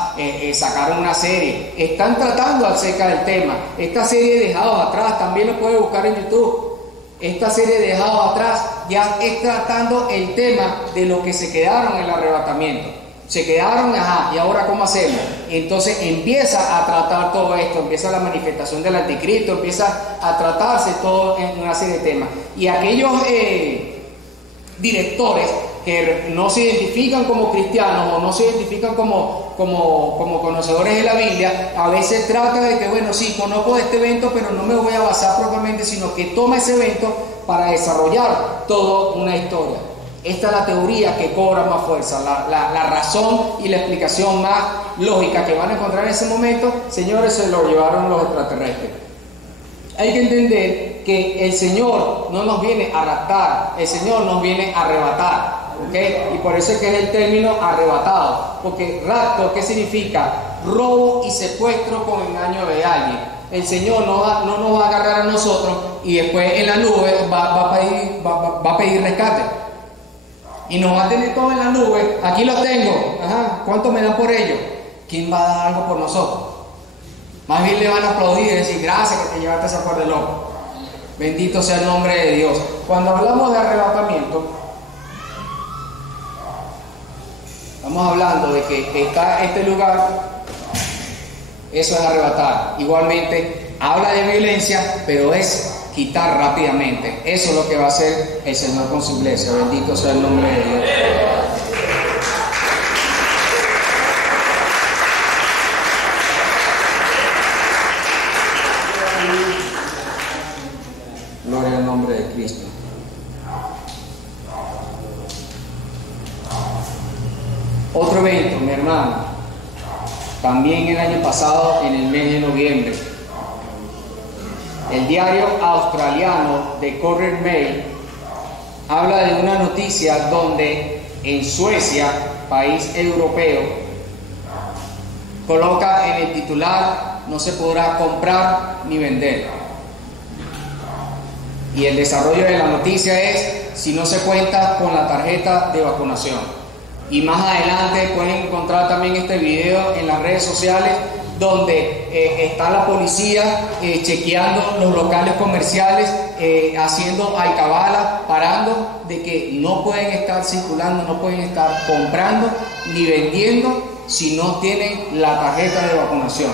sacaron una serie, están tratando acerca del tema. Esta serie Dejados Atrás también lo puede buscar en YouTube. Esta serie Dejados Atrás ya es tratando el tema de los que se quedaron en el arrebatamiento. Se quedaron, ¿y ahora cómo hacemos? Entonces empieza a tratar todo esto, empieza la manifestación del anticristo, empieza a tratarse todo en una serie de temas. Y aquellos directores que no se identifican como cristianos o no se identifican como conocedores de la Biblia, a veces tratan de que, bueno, sí, conozco este evento, pero no me voy a basar propiamente, sino que toma ese evento para desarrollar toda una historia. Esta es la teoría que cobra más fuerza, la razón y la explicación más lógica que van a encontrar en ese momento. Señores, se lo llevaron los extraterrestres. Hay que entender que el Señor no nos viene a raptar, el Señor nos viene a arrebatar, ¿okay? Y por eso es que es el término arrebatado, porque rapto, ¿qué significa? Robo y secuestro con engaño de alguien. El Señor no nos va a agarrar a nosotros y después en la nube va a pedir rescate. Y nos va a tener todo en la nube. Aquí lo tengo. Ajá, ¿cuánto me dan por ello? ¿Quién va a dar algo por nosotros? Más bien le van a aplaudir y decir, gracias que te llevaste esa cuerda de loco. Bendito sea el nombre de Dios. Cuando hablamos de arrebatamiento, estamos hablando de que está este lugar, eso es arrebatar. Igualmente, habla de violencia, pero es quitar rápidamente. Eso es lo que va a hacer el Señor con su iglesia. Bendito sea el nombre de Dios. Gloria al nombre de Cristo. Otro evento, mi hermano, también el año pasado, en el mes de noviembre, el diario australiano The Courier Mail habla de una noticia donde en Suecia, país europeo, coloca en el titular: no se podrá comprar ni vender. Y el desarrollo de la noticia es: si no se cuenta con la tarjeta de vacunación. Y más adelante pueden encontrar también este video en las redes sociales, donde está la policía chequeando los locales comerciales, haciendo alcabala, parando de que no pueden estar circulando, no pueden estar comprando ni vendiendo si no tienen la tarjeta de vacunación.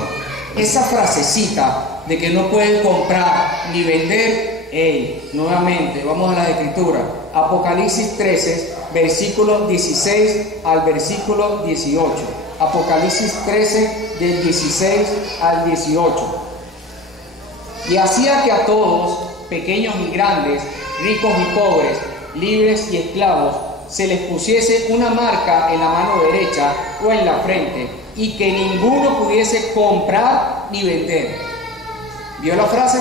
Esa frasecita de que no pueden comprar ni vender, nuevamente vamos a las escrituras. Apocalipsis 13, versículo 16 al versículo 18. Apocalipsis 13, del 16 al 18. Y hacía que a todos, pequeños y grandes, ricos y pobres, libres y esclavos, se les pusiese una marca en la mano derecha o en la frente, y que ninguno pudiese comprar ni vender. ¿Vio la frase?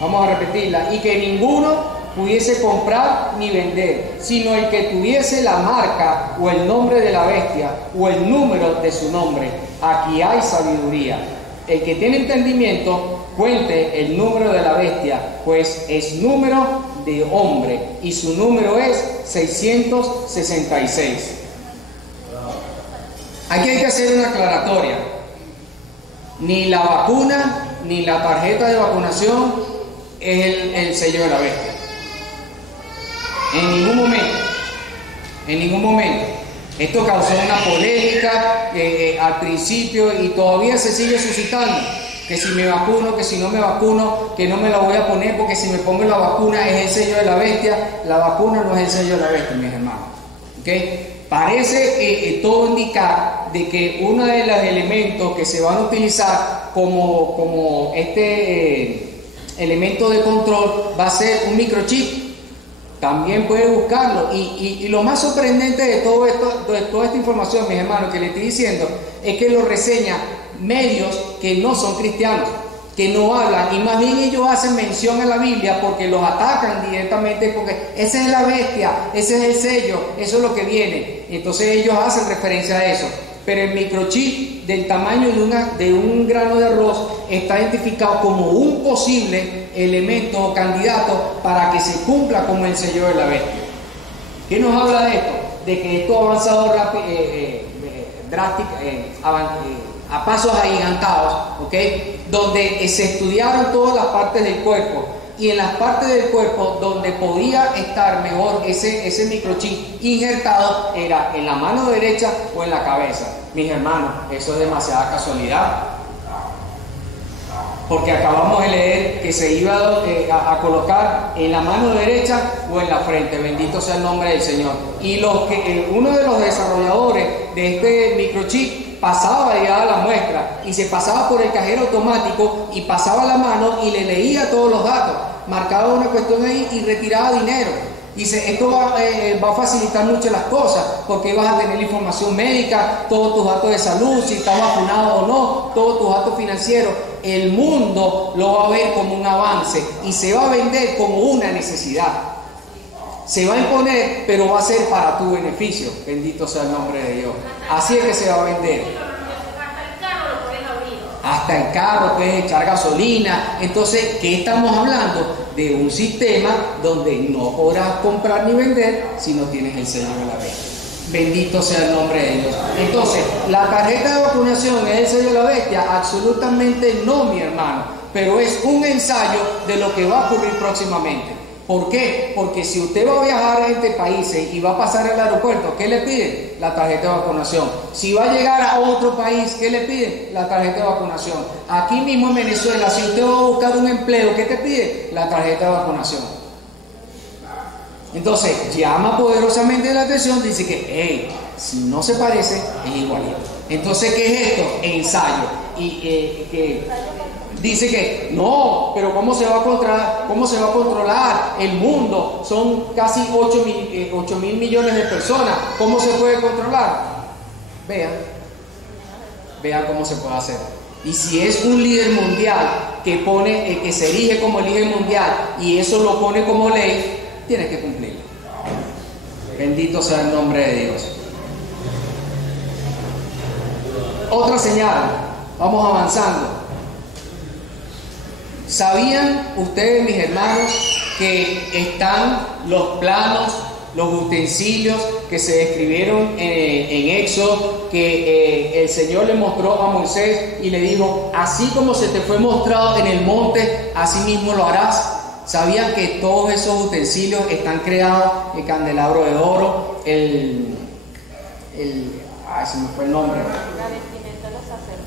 Vamos a repetirla. Y que ninguno pudiese comprar ni vender, sino el que tuviese la marca o el nombre de la bestia o el número de su nombre. Aquí hay sabiduría. El que tiene entendimiento, cuente el número de la bestia, pues es número de hombre y su número es 666. Aquí hay que hacer una aclaratoria. Ni la vacuna ni la tarjeta de vacunación es el sello de la bestia. En ningún momento. Esto causó una polémica al principio y todavía se sigue suscitando. Que si me vacuno, que si no me vacuno, que no me la voy a poner porque si me pongo la vacuna es el sello de la bestia. La vacuna no es el sello de la bestia, mis hermanos. ¿Okay? Parece todo indicar de que uno de los elementos que se van a utilizar como elemento de control va a ser un microchip. También puede buscarlo. Y lo más sorprendente de todo esto, de toda esta información, mis hermanos, que les estoy diciendo, es que lo reseñan medios que no son cristianos, que no hablan, y más bien ellos hacen mención a la Biblia porque los atacan directamente, porque esa es la bestia, ese es el sello, eso es lo que viene. Entonces ellos hacen referencia a eso. Pero el microchip del tamaño de un grano de arroz está identificado como un posible elemento o candidato para que se cumpla como el sello de la bestia. ¿Qué nos habla de esto? De que esto ha avanzado a pasos agigantados, ¿okay? Donde se estudiaron todas las partes del cuerpo, y en las partes del cuerpo donde podía estar mejor ese microchip injertado era en la mano derecha o en la cabeza. Mis hermanos, eso es demasiada casualidad, porque acabamos de leer que se iba a colocar en la mano derecha o en la frente. Bendito sea el nombre del Señor. Y uno de los desarrolladores de este microchip pasaba ya la muestra y se pasaba por el cajero automático y pasaba la mano y le leía todos los datos, marcaba una cuestión ahí y retiraba dinero. Dice, esto va a facilitar mucho las cosas, porque vas a tener información médica, todos tus datos de salud, si estás vacunado o no, todos tus datos financieros. El mundo lo va a ver como un avance y se va a vender como una necesidad. Se va a imponer, pero va a ser para tu beneficio. Bendito sea el nombre de Dios. Así es que se va a vender. Hasta el carro puedes echar gasolina. Entonces, ¿qué estamos hablando? De un sistema donde no podrás comprar ni vender si no tienes el sello de la bestia. Bendito sea el nombre de Dios. Entonces, ¿la tarjeta de vacunación es el sello de la bestia? Absolutamente no, mi hermano. Pero es un ensayo de lo que va a ocurrir próximamente. ¿Por qué? Porque si usted va a viajar entre países y va a pasar al aeropuerto, ¿qué le piden? La tarjeta de vacunación. Si va a llegar a otro país, ¿qué le piden? La tarjeta de vacunación. Aquí mismo en Venezuela, si usted va a buscar un empleo, ¿qué te pide? La tarjeta de vacunación. Entonces, llama poderosamente la atención, dice que, hey, si no se parece, es igualito. Entonces, ¿qué es esto? Ensayo. Y que dice que no, pero ¿cómo se va a controlar el mundo? Son casi 8 mil millones de personas. ¿Cómo se puede controlar? Vean cómo se puede hacer. Y si es un líder mundial que se erige como el líder mundial y eso lo pone como ley, tiene que cumplirlo. Bendito sea el nombre de Dios. Otra señal. Vamos avanzando. ¿Sabían ustedes, mis hermanos, que están los planos, los utensilios que se describieron en Éxodo, que el Señor le mostró a Moisés y le dijo, así como se te fue mostrado en el monte, así mismo lo harás? ¿Sabían que todos esos utensilios están creados? El candelabro de oro, se me fue el nombre. La vestimenta de los sacerdotes.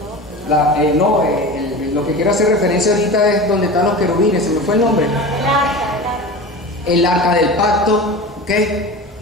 Lo que quiero hacer referencia ahorita es donde están los querubines, se me fue el nombre. El arca del pacto, ¿ok?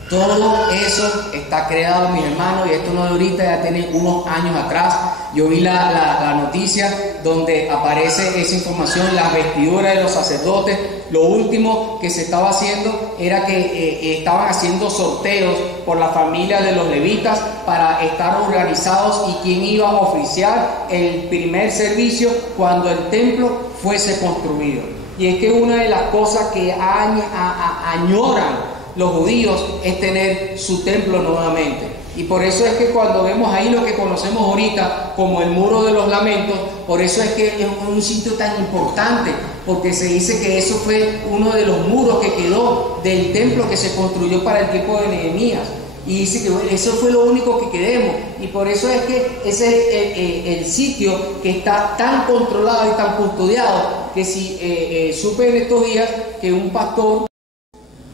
Todo eso está creado, mis hermanos, y esto no de ahorita, ya tiene unos años atrás. Yo vi la noticia donde aparece esa información, las vestiduras de los sacerdotes. Lo último que se estaba haciendo era que estaban haciendo sorteos por la familia de los levitas para estar organizados y quién iba a oficiar el primer servicio cuando el templo fuese construido. Y es que una de las cosas que añoran los judíos es tener su templo nuevamente. Y por eso es que cuando vemos ahí lo que conocemos ahorita como el Muro de los Lamentos, por eso es que es un sitio tan importante, porque se dice que eso fue uno de los muros que quedó del templo que se construyó para el tiempo de Nehemías. Y dice que bueno, eso fue lo único que quedemos. Y por eso es que ese es el sitio que está tan controlado y tan custodiado, que si supe en estos días que un pastor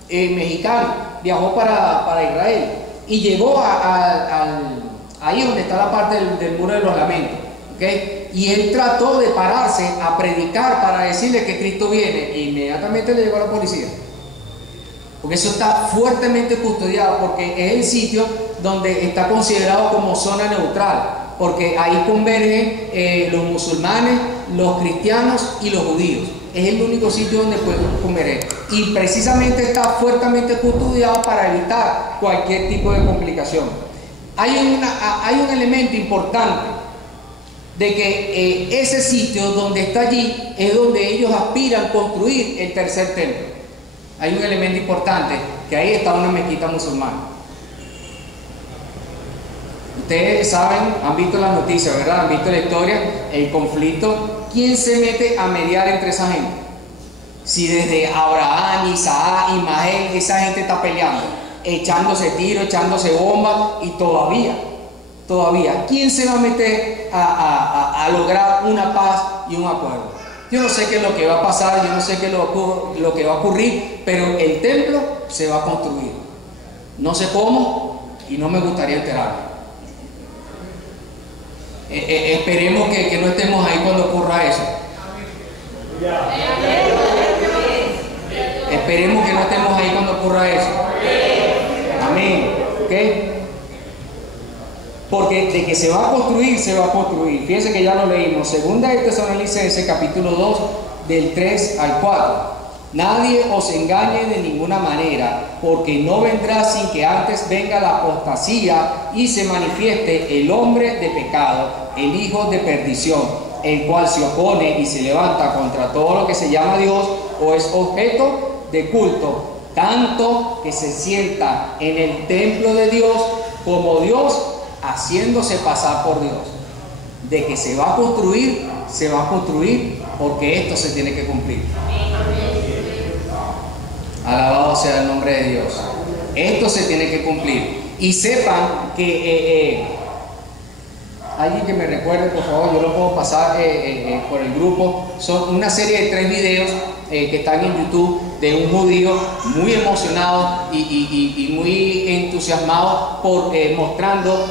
mexicano viajó para Israel y llegó ahí donde está la parte del Muro de los Lamentos, ¿okay? Y él trató de pararse a predicar para decirle que Cristo viene e inmediatamente le llegó a la policía, porque eso está fuertemente custodiado, porque es el sitio donde está considerado como zona neutral, porque ahí convergen los musulmanes, los cristianos y los judíos. Es el único sitio donde pueden converger. Y precisamente está fuertemente custodiado para evitar cualquier tipo de complicación. Hay un elemento importante de que ese sitio donde está allí es donde ellos aspiran a construir el tercer templo. Hay un elemento importante, que ahí está una mezquita musulmana. Ustedes saben, han visto las noticias, ¿verdad? Han visto la historia, el conflicto. ¿Quién se mete a mediar entre esa gente? Si desde Abraham, Isaac, Ismael, esa gente está peleando, echándose tiros, echándose bombas, y todavía, ¿quién se va a meter a lograr una paz y un acuerdo? Yo no sé qué es lo que va a pasar, yo no sé qué es lo que va a ocurrir, pero el templo se va a construir. No sé cómo y no me gustaría enterarme. Esperemos que no estemos ahí cuando ocurra eso. Esperemos que no estemos ahí cuando ocurra eso. Amén. ¿Ok? Porque de que se va a construir, se va a construir. Fíjense que ya lo leímos. Segunda de Tesalonicenses, capítulo 2, del 3 al 4. Nadie os engañe de ninguna manera, porque no vendrá sin que antes venga la apostasía y se manifieste el hombre de pecado, el hijo de perdición, el cual se opone y se levanta contra todo lo que se llama Dios o es objeto de culto, tanto que se sienta en el templo de Dios como Dios, haciéndose pasar por Dios. De que se va a construir porque esto se tiene que cumplir. Alabado sea el nombre de Dios. Esto se tiene que cumplir. Y sepan que alguien que me recuerde, por favor, yo lo puedo pasar por el grupo. Son una serie de 3 videos que están en YouTube, de un judío muy emocionado y muy entusiasmado por mostrando,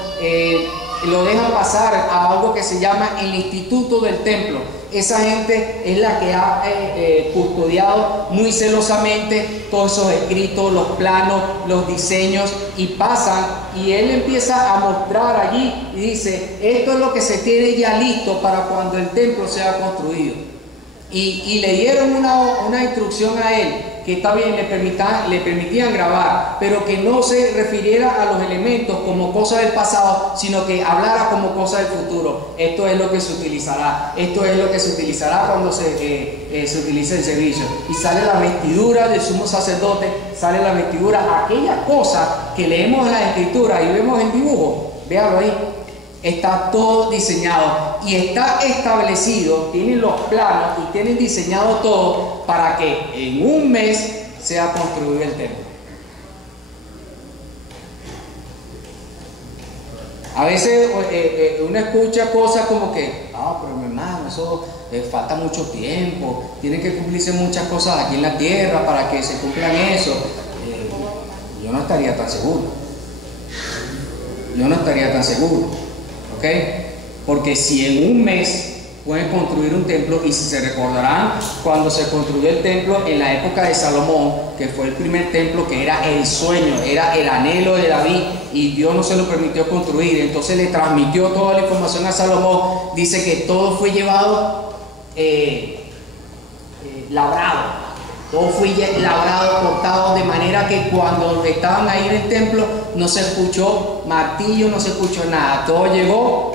lo dejan pasar a algo que se llama el Instituto del Templo. Esa gente es la que ha custodiado muy celosamente todos esos escritos, los planos, los diseños, y pasan, y él empieza a mostrar allí y dice: esto es lo que se tiene ya listo para cuando el templo sea construido. Y le dieron una instrucción a él, que está bien, le permitían grabar, pero que no se refiriera a los elementos como cosas del pasado, sino que hablara como cosas del futuro. Esto es lo que se utilizará, esto es lo que se utilizará cuando se utilice el servicio. Y sale la vestidura del sumo sacerdote, sale la vestidura, aquellas cosas que leemos en la escritura y vemos en dibujo, véalo ahí. Está todo diseñado y está establecido, tienen los planos y tienen diseñado todo para que en un mes sea construido el templo. A veces uno escucha cosas como que: pero mi hermano, eso falta mucho tiempo, tienen que cumplirse muchas cosas aquí en la tierra para que se cumplan eso. Yo no estaría tan seguro. ¿Ok? Porque si en un mes pueden construir un templo, y si se recordarán cuando se construyó el templo en la época de Salomón, que fue el primer templo, que era el sueño, era el anhelo de David, y Dios no se lo permitió construir, entonces le transmitió toda la información a Salomón. Dice que todo fue llevado labrado. Todo fue labrado, cortado, de manera que cuando estaban ahí en el templo no se escuchó martillo, no se escuchó nada. Todo llegó,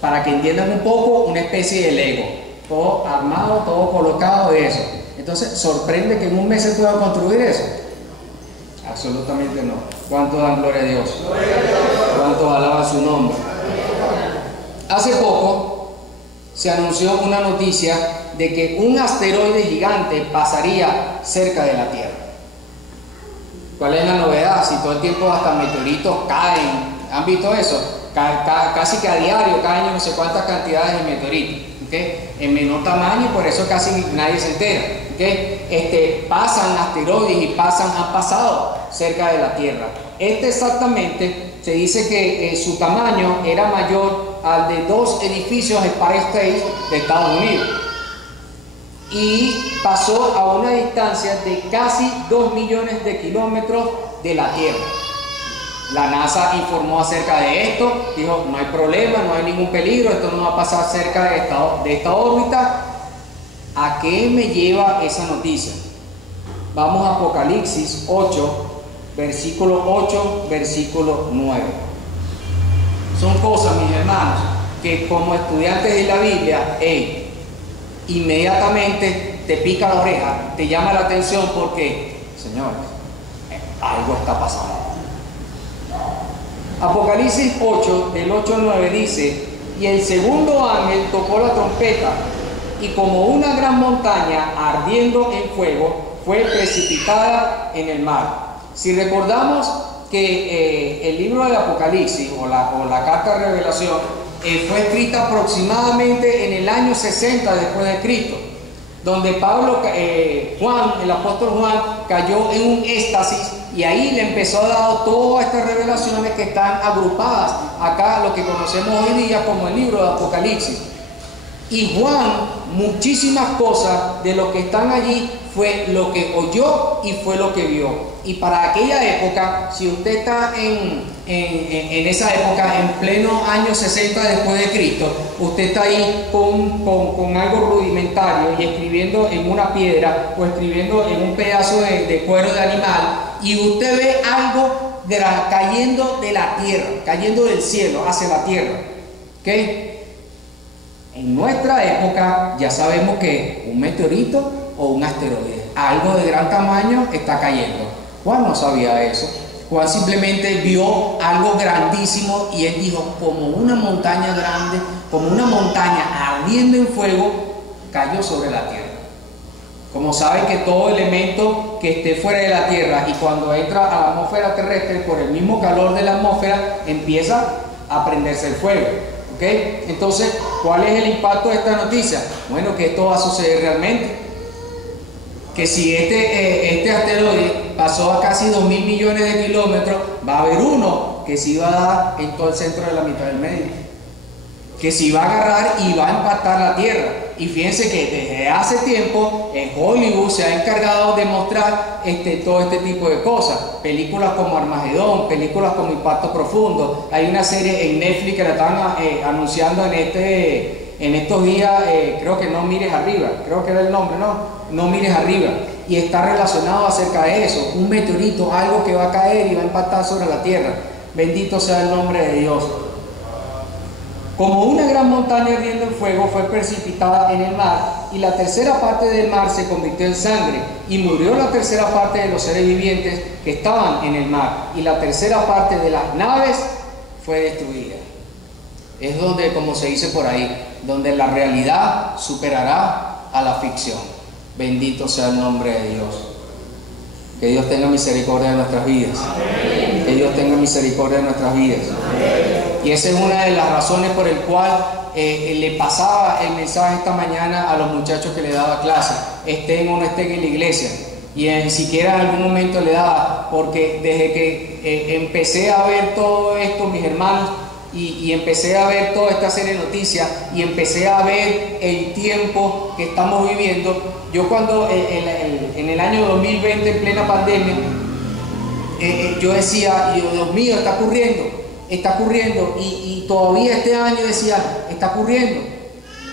para que entiendan un poco, una especie de Lego. Todo armado, todo colocado de eso. Entonces, ¿sorprende que en un mes se pueda construir eso? Absolutamente no. ¿Cuánto dan gloria a Dios? ¿Cuánto alaban su nombre? Hace poco se anunció una noticia de que un asteroide gigante pasaría cerca de la Tierra. ¿Cuál es la novedad? Si todo el tiempo hasta meteoritos caen. ¿Han visto eso? Casi que a diario caen no sé cuántas cantidades de meteoritos, ¿okay? En menor tamaño, y por eso casi nadie se entera, ¿okay? Pasan asteroides y han pasado cerca de la Tierra. Exactamente se dice que su tamaño era mayor al de 2 edificios Empire State de Estados Unidos, y pasó a una distancia de casi 2 millones de kilómetros de la Tierra. La NASA informó acerca de esto, dijo: no hay problema, no hay ningún peligro, esto no va a pasar cerca de esta órbita. ¿A qué me lleva esa noticia? Vamos a Apocalipsis 8, versículo 8, versículo 9. Son cosas, mis hermanos, que como estudiantes de la Biblia, inmediatamente te pica la oreja, te llama la atención, porque, señores, algo está pasando. Apocalipsis 8, del 8 al 9 dice: y el segundo ángel tocó la trompeta, y como una gran montaña ardiendo en fuego fue precipitada en el mar. Si recordamos que el libro del Apocalipsis o la carta de Revelación fue escrita aproximadamente en el año 60 después de Cristo, donde Juan, el apóstol Juan, cayó en un éxtasis, y ahí le empezó a dar todas estas revelaciones que están agrupadas acá, lo que conocemos hoy día como el libro de Apocalipsis. Y Juan, muchísimas cosas de lo que están allí fue lo que oyó y fue lo que vio. Y para aquella época, si usted está en esa época, en pleno año 60 después de Cristo, usted está ahí con algo rudimentario y escribiendo en una piedra o escribiendo en un pedazo de cuero de animal, y usted ve algo cayendo de la tierra, cayendo del cielo hacia la tierra, ¿ok? En nuestra época ya sabemos que un meteorito o un asteroide, algo de gran tamaño, está cayendo. Juan no sabía eso. Juan simplemente vio algo grandísimo, y él dijo: como una montaña grande, como una montaña ardiendo en fuego, cayó sobre la tierra. Como saben que todo elemento que esté fuera de la tierra, y cuando entra a la atmósfera terrestre, por el mismo calor de la atmósfera, empieza a prenderse el fuego. ¿Okay? Entonces, ¿cuál es el impacto de esta noticia? Bueno, que esto va a suceder realmente. que si este asteroide pasó a casi 2.000 millones de kilómetros, va a haber uno que sí va a dar en todo el centro de la mitad del medio, que sí va a agarrar y va a impactar la Tierra. Y fíjense que desde hace tiempo en Hollywood se ha encargado de mostrar todo este tipo de cosas. Películas como Armagedón, películas como Impacto Profundo. Hay una serie en Netflix que la están anunciando en estos días, creo que No Mires Arriba, creo que era el nombre, ¿no? No Mires Arriba. Y está relacionado acerca de eso. Un meteorito, algo que va a caer y va a impactar sobre la Tierra. Bendito sea el nombre de Dios. Como una gran montaña ardiendo en fuego fue precipitada en el mar, y la tercera parte del mar se convirtió en sangre, y murió la tercera parte de los seres vivientes que estaban en el mar, y la tercera parte de las naves fue destruida. Es donde, como se dice por ahí, donde la realidad superará a la ficción. Bendito sea el nombre de Dios. Que Dios tenga misericordia de nuestras vidas. Amén. Que Dios tenga misericordia de nuestras vidas. Amén. Y esa es una de las razones por el cual le pasaba el mensaje esta mañana a los muchachos que le daba clase, estén o no estén en la iglesia. Y ni siquiera en algún momento le daba, porque desde que empecé a ver todo esto, mis hermanos, y empecé a ver toda esta serie de noticias, y empecé a ver el tiempo que estamos viviendo. Yo cuando en el año 2020, en plena pandemia, yo decía, Dios mío, está ocurriendo, y todavía este año decía, está ocurriendo.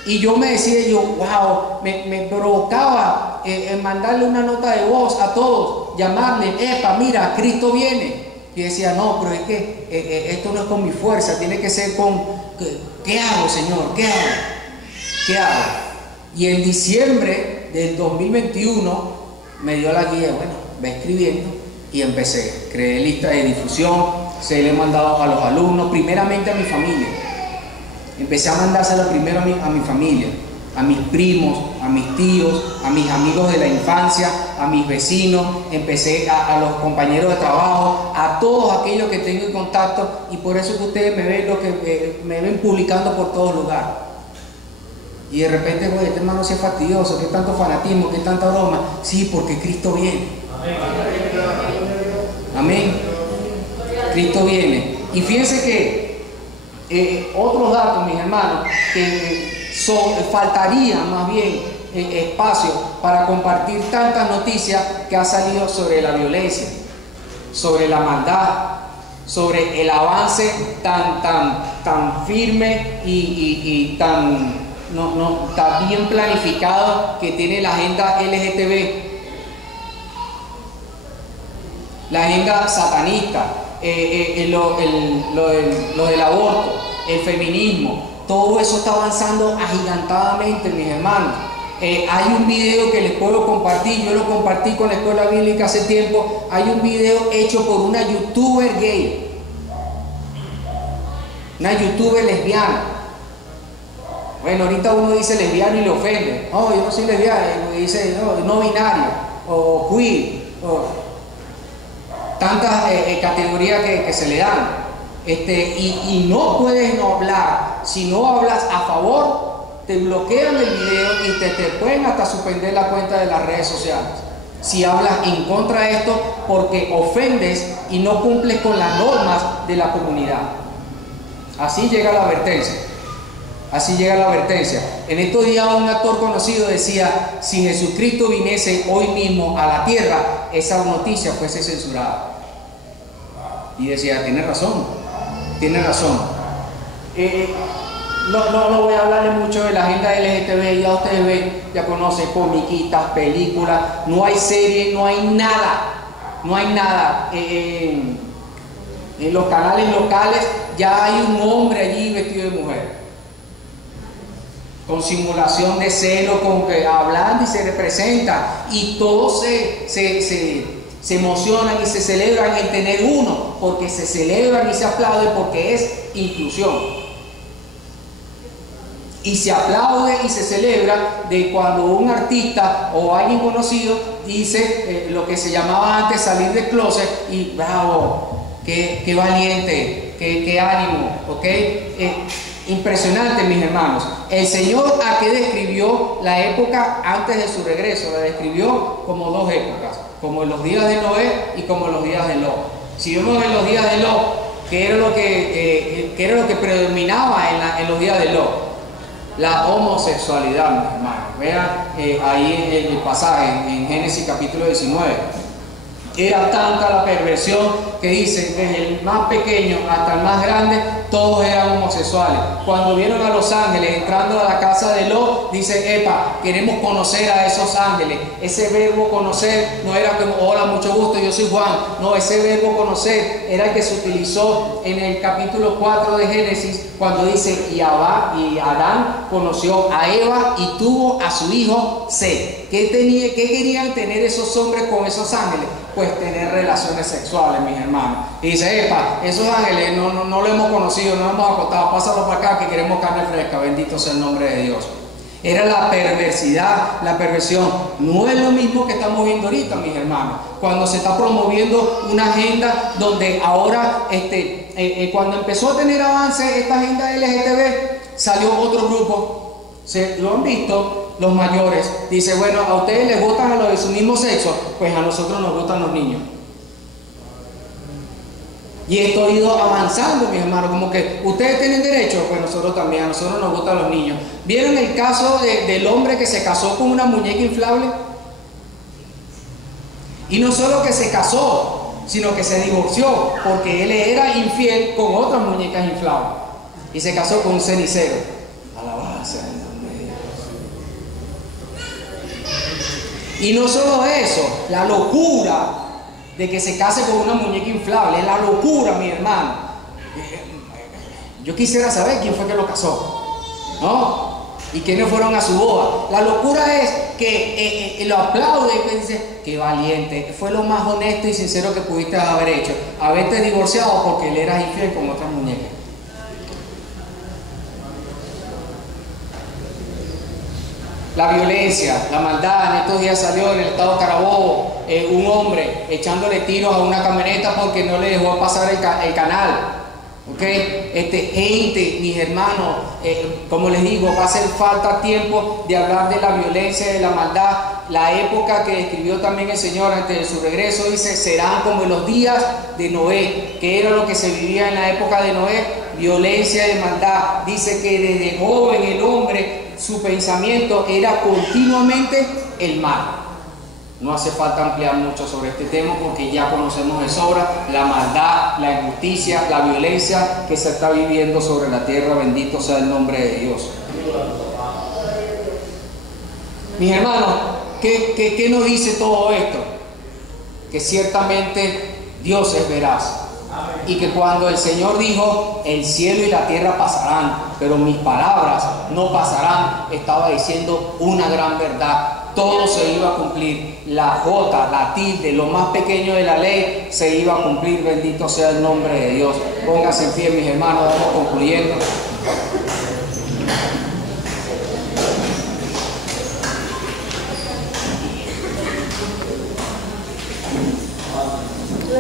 Y yo me decía, wow, me provocaba mandarle una nota de voz a todos, llamarle, mira, Cristo viene. Y decía, no, pero es que esto no es con mi fuerza, tiene que ser con, ¿qué hago, Señor? ¿Qué hago? Y en diciembre del 2021 me dio la guía, bueno, ve escribiendo, y empecé, creé lista de difusión, se le he mandado a los alumnos, primeramente a mi familia. Empecé a mandársela primero a mi familia, a mis primos, a mis tíos, a mis amigos de la infancia, a mis vecinos, empecé a los compañeros de trabajo, a todos aquellos que tengo en contacto, y por eso que ustedes me ven publicando por todos lugares. Y de repente, oye, este hermano sí es fastidioso, qué tanto fanatismo, qué tanta broma. Sí, porque Cristo viene. Amén. Cristo viene. Y fíjense que otros datos, mis hermanos, que faltaría más bien espacio para compartir tantas noticias que ha salido sobre la violencia, sobre la maldad, sobre el avance tan firme y tan bien planificado que tiene la agenda LGTB, la agenda satanista, lo del aborto, el feminismo. Todo eso está avanzando agigantadamente, mis hermanos. Hay un video que les puedo compartir, yo lo compartí con la escuela bíblica hace tiempo. Hay un video hecho por una youtuber gay, una youtuber lesbiana. Bueno, ahorita uno dice lesbiano y le ofende. No, yo no soy lesbiana, dice no binario o queer, o tantas categorías que se le dan. Y no puedes no hablar. Si no hablas a favor, te bloquean el video y te pueden hasta suspender la cuenta de las redes sociales. Si hablas en contra de esto, porque ofendes y no cumples con las normas de la comunidad. Así llega la advertencia. Así llega la advertencia. En estos días un actor conocido decía, si Jesucristo viniese hoy mismo a la tierra, esa noticia fuese censurada. Y decía, tiene razón. No voy a hablarle mucho de la agenda LGTB, ya ustedes ven, ya conocen comiquitas, películas, no hay serie, no hay nada. En los canales locales ya hay un hombre allí vestido de mujer, con simulación de celo, con que hablando y se representa, y todos se emocionan y se celebran en tener uno, porque se celebran y se aplauden porque es inclusión. Y se aplaude y se celebra de cuando un artista o alguien conocido dice lo que se llamaba antes salir del closet, y bravo, qué valiente, qué ánimo, ¿ok? Impresionante, mis hermanos. El Señor aquí describió la época antes de su regreso, la describió como dos épocas, como en los días de Noé y como en los días de Lot. Si vemos en los días de Lot, ¿qué era lo que predominaba en los días de Lot? La homosexualidad, mis hermanos. Vean ahí en el pasaje, en Génesis capítulo 19. Era tanta la perversión que dice, desde el más pequeño hasta el más grande, todos eran homosexuales. Cuando vieron a los ángeles entrando a la casa de Lot, dice, epa, queremos conocer a esos ángeles. Ese verbo conocer no era como, hola, mucho gusto, yo soy Juan. No, ese verbo conocer era el que se utilizó en el capítulo 4 de Génesis, cuando dice, y Adán conoció a Eva y tuvo a su hijo Set. ¿Qué querían tener esos hombres con esos ángeles? Pues tener relaciones sexuales, mis hermanos. Y dice, epa, esos ángeles no lo hemos conocido, no hemos acostado, pásalo para acá que queremos carne fresca, bendito sea el nombre de Dios. Era la perversidad, la perversión. No es lo mismo que estamos viendo ahorita, mis hermanos, cuando se está promoviendo una agenda donde ahora, cuando empezó a tener avance esta agenda LGTB, salió otro grupo, lo han visto, los mayores, dice, bueno, a ustedes les gustan a los de su mismo sexo, pues a nosotros nos gustan los niños. Y esto ha ido avanzando, mis hermanos, como que ustedes tienen derecho, pues nosotros también, a nosotros nos gustan los niños. ¿Vieron el caso del hombre que se casó con una muñeca inflable? Y no solo que se casó, sino que se divorció, porque él era infiel con otras muñecas inflables. Y se casó con un cenicero. Alabado sea el nombre de Dios. Y no solo eso, la locura de que se case con una muñeca inflable, es la locura, mi hermano. Yo quisiera saber quién fue que lo casó, ¿no? Y quiénes fueron a su boda. La locura es que lo aplaude y dice, qué valiente, fue lo más honesto y sincero que pudiste haber hecho, haberte divorciado porque él era infiel con otras muñecas. La violencia, la maldad. En estos días salió en el estado Carabobo un hombre echándole tiros a una camioneta porque no le dejó pasar el canal. ¿Okay? Gente, mis hermanos, como les digo, va a hacer falta tiempo de hablar de la violencia, de la maldad. La época que describió también el Señor antes de su regreso, dice, serán como en los días de Noé. ¿Qué era lo que se vivía en la época de Noé? Violencia y maldad. Dice que desde joven el hombre, su pensamiento era continuamente el mal. No hace falta ampliar mucho sobre este tema porque ya conocemos de sobra la maldad, la injusticia, la violencia que se está viviendo sobre la tierra. Bendito sea el nombre de Dios. Mis hermanos, ¿qué nos dice todo esto? Que ciertamente Dios es veraz. Y que cuando el Señor dijo, el cielo y la tierra pasarán, pero mis palabras no pasarán, estaba diciendo una gran verdad. Todo se iba a cumplir. La jota, la tilde, lo más pequeño de la ley se iba a cumplir. Bendito sea el nombre de Dios. Pónganse en pie, mis hermanos, vamos concluyendo.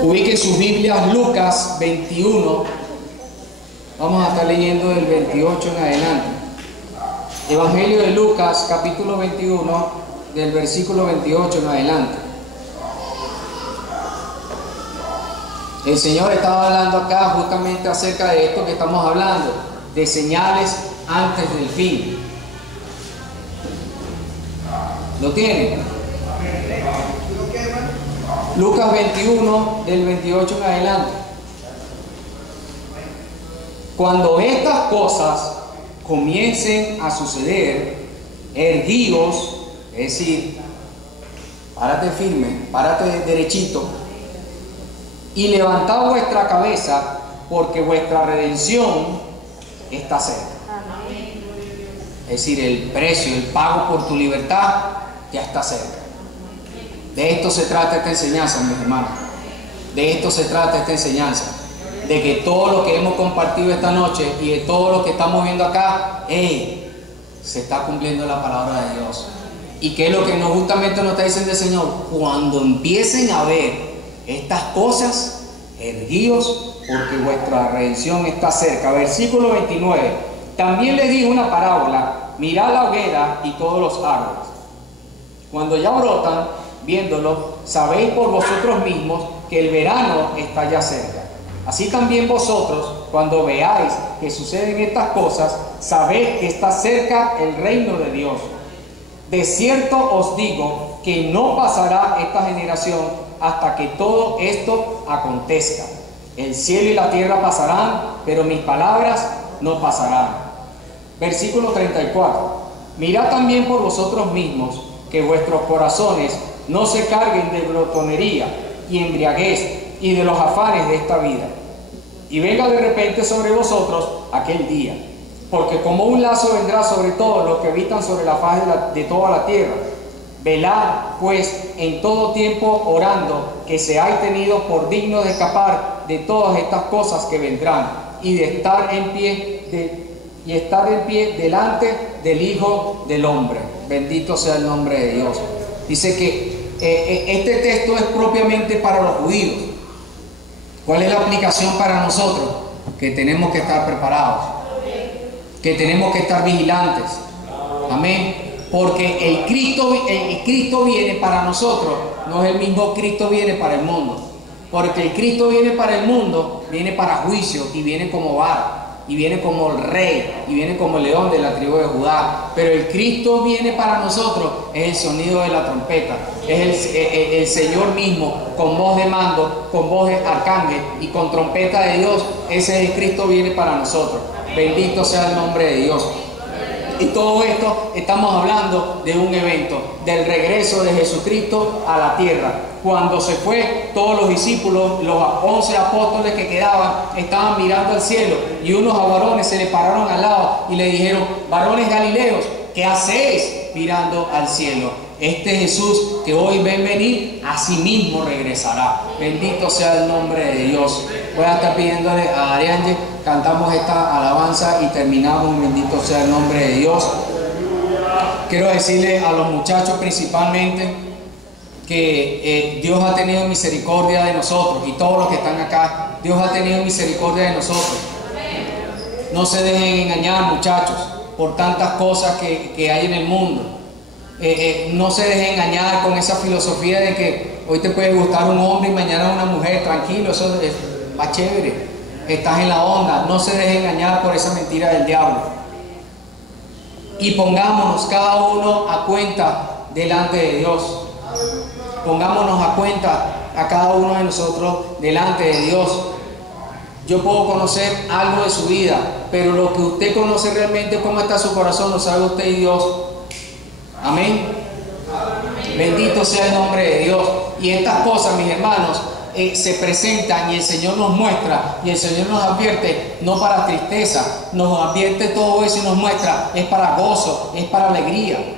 Ubiquen sus Biblias, Lucas 21. Vamos a estar leyendo del 28 en adelante. Evangelio de Lucas, capítulo 21, del versículo 28 en adelante. El Señor estaba hablando acá justamente acerca de esto que estamos hablando, de señales antes del fin. ¿Lo tienen? Lucas 21, del 28 en adelante. Cuando estas cosas comiencen a suceder, erguíos, es decir, párate firme, párate derechito, y levantad vuestra cabeza, porque vuestra redención está cerca. Es decir, el precio, el pago por tu libertad ya está cerca. De esto se trata esta enseñanza, mis hermanos. De esto se trata esta enseñanza. De que todo lo que hemos compartido esta noche y de todo lo que estamos viendo acá, se está cumpliendo la palabra de Dios. ¿Y qué es lo que justamente nos está diciendo el Señor? Cuando empiecen a ver estas cosas, erguíos, porque vuestra redención está cerca. Versículo 29. También les dijo una parábola: mirad la hoguera y todos los árboles. Cuando ya brotan, viéndolo, sabéis por vosotros mismos que el verano está ya cerca. Así también vosotros, cuando veáis que suceden estas cosas, sabéis que está cerca el reino de Dios. De cierto os digo que no pasará esta generación hasta que todo esto acontezca. El cielo y la tierra pasarán, pero mis palabras no pasarán. Versículo 34. Mirad también por vosotros mismos que vuestros corazones no se carguen de glotonería y embriaguez y de los afanes de esta vida, y venga de repente sobre vosotros aquel día, porque como un lazo vendrá sobre todos los que habitan sobre la faz de toda la tierra. Velad pues en todo tiempo orando, que seáis tenidos por dignos de escapar de todas estas cosas que vendrán, y de estar en pie delante del Hijo del Hombre. Bendito sea el nombre de Dios. Dice que este texto es propiamente para los judíos. ¿Cuál es la aplicación para nosotros? Que tenemos que estar preparados, que tenemos que estar vigilantes. Amén. Porque el Cristo viene para nosotros, no es el mismo Cristo viene para el mundo. Porque el Cristo viene para el mundo, viene para juicio y viene como vara, y viene como el rey, y viene como el león de la tribu de Judá. Pero el Cristo viene para nosotros, es el sonido de la trompeta, es el Señor mismo, con voz de mando, con voz de arcángel y con trompeta de Dios. Ese es el Cristo viene para nosotros. Bendito sea el nombre de Dios. Y todo esto estamos hablando de un evento, del regreso de Jesucristo a la tierra. Cuando se fue, todos los discípulos, los 11 apóstoles que quedaban, estaban mirando al cielo, y unos varones se le pararon al lado y le dijeron: varones galileos, ¿qué hacéis mirando al cielo? Este Jesús que hoy ven venir, a sí mismo regresará. Bendito sea el nombre de Dios. Voy a estar pidiéndole a Ariane, cantamos esta alabanza y terminamos. Bendito sea el nombre de Dios. Quiero decirle a los muchachos principalmente que Dios ha tenido misericordia de nosotros, y todos los que están acá, Dios ha tenido misericordia de nosotros. No se dejen engañar, muchachos, por tantas cosas que hay en el mundo. No se dejen engañar con esa filosofía de que hoy te puede gustar un hombre y mañana una mujer. Tranquilo, eso es más chévere, estás en la onda. No se dejen engañar por esa mentira del diablo, y pongámonos cada uno a cuenta delante de Dios. Pongámonos a cuenta a cada uno de nosotros delante de Dios. Yo puedo conocer algo de su vida, pero lo que usted conoce realmente, cómo está su corazón, lo sabe usted y Dios. Amén. Bendito sea el nombre de Dios. Y estas cosas, mis hermanos, se presentan, y el Señor nos muestra, y el Señor nos advierte, no para tristeza, nos advierte todo eso y nos muestra, es para gozo, es para alegría,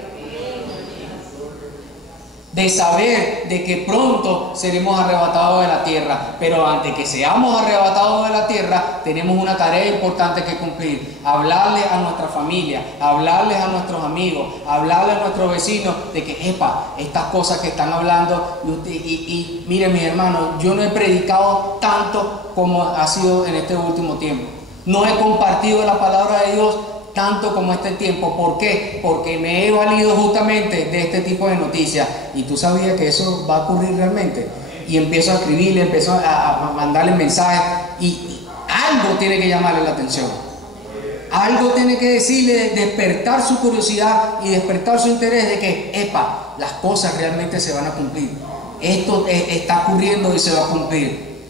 de saber de que pronto seremos arrebatados de la tierra. Pero antes que seamos arrebatados de la tierra, tenemos una tarea importante que cumplir: hablarle a nuestra familia, hablarles a nuestros amigos, hablarle a nuestros vecinos de que estas cosas que están hablando. Y miren, mis hermanos, yo no he predicado tanto como ha sido en este último tiempo. No he compartido la palabra de Dios tanto como este tiempo. ¿Por qué? Porque me he valido justamente de este tipo de noticias. Y tú sabías que eso va a ocurrir realmente. Y empiezo a escribirle, empiezo a mandarle mensajes, y algo tiene que llamarle la atención. Algo tiene que decirle, despertar su curiosidad y despertar su interés de que, las cosas realmente se van a cumplir. Esto está ocurriendo y se va a cumplir.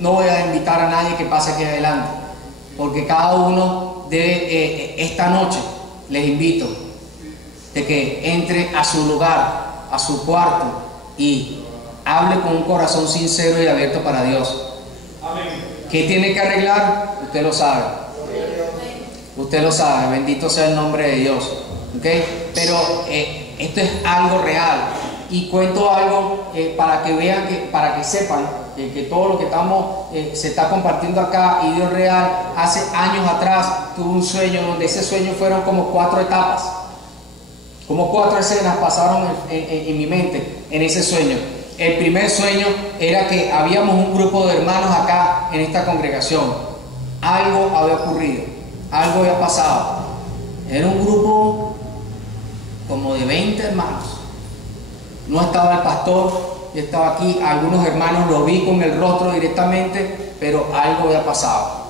No voy a invitar a nadie que pase aquí adelante, porque cada uno de esta noche les invito de que entre a su lugar, a su cuarto, y hable con un corazón sincero y abierto para Dios. ¿Qué tiene que arreglar? Usted lo sabe. Usted lo sabe. Bendito sea el nombre de Dios. ¿Okay? Pero esto es algo real. Y cuento algo para que vean, para que sepan que todo lo que se está compartiendo acá, y Dios real. Hace años atrás tuve un sueño, donde ese sueño fueron como 4 etapas, como 4 escenas pasaron en mi mente en ese sueño. El primer sueño era que habíamos un grupo de hermanos acá en esta congregación. Algo había ocurrido, algo había pasado. Era un grupo como de 20 hermanos. No estaba el pastor, yo estaba aquí, algunos hermanos lo vi con el rostro directamente, pero algo había pasado.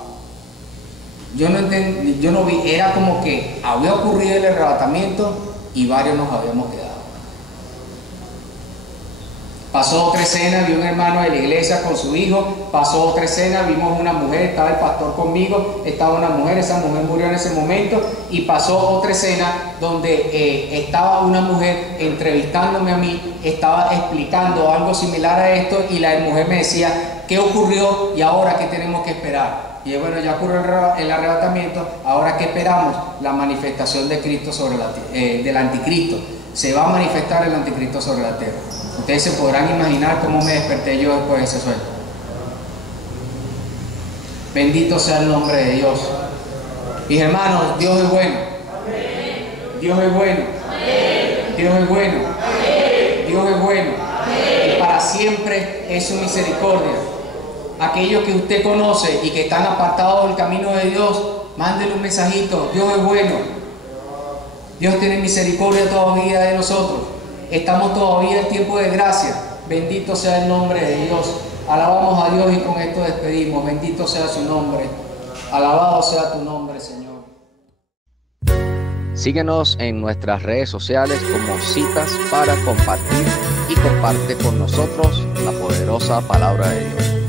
Yo no entendí, yo no vi, era como que había ocurrido el arrebatamiento y varios nos habíamos quedado. Pasó otra escena, vi un hermano de la iglesia con su hijo, pasó otra escena, vimos una mujer, estaba el pastor conmigo, estaba una mujer, esa mujer murió en ese momento, y pasó otra escena donde estaba una mujer entrevistándome a mí, estaba explicando algo similar a esto, y la mujer me decía, ¿qué ocurrió y ahora qué tenemos que esperar? Y bueno, ya ocurrió el arrebatamiento, ahora ¿qué esperamos? La manifestación de Cristo sobre del anticristo. Se va a manifestar el anticristo sobre la tierra. Ustedes se podrán imaginar cómo me desperté yo después de ese sueño. Bendito sea el nombre de Dios. Mis hermanos, Dios es bueno. Dios es bueno. Dios es bueno. Dios es bueno. Y para siempre es su misericordia. Aquellos que usted conoce y que están apartados del camino de Dios, mándele un mensajito. Dios es bueno. Dios tiene misericordia todavía de nosotros. Estamos todavía en tiempo de gracia. Bendito sea el nombre de Dios. Alabamos a Dios y con esto despedimos. Bendito sea su nombre. Alabado sea tu nombre, Señor. Síguenos en nuestras redes sociales como Citas para Compartir y comparte con nosotros la poderosa palabra de Dios.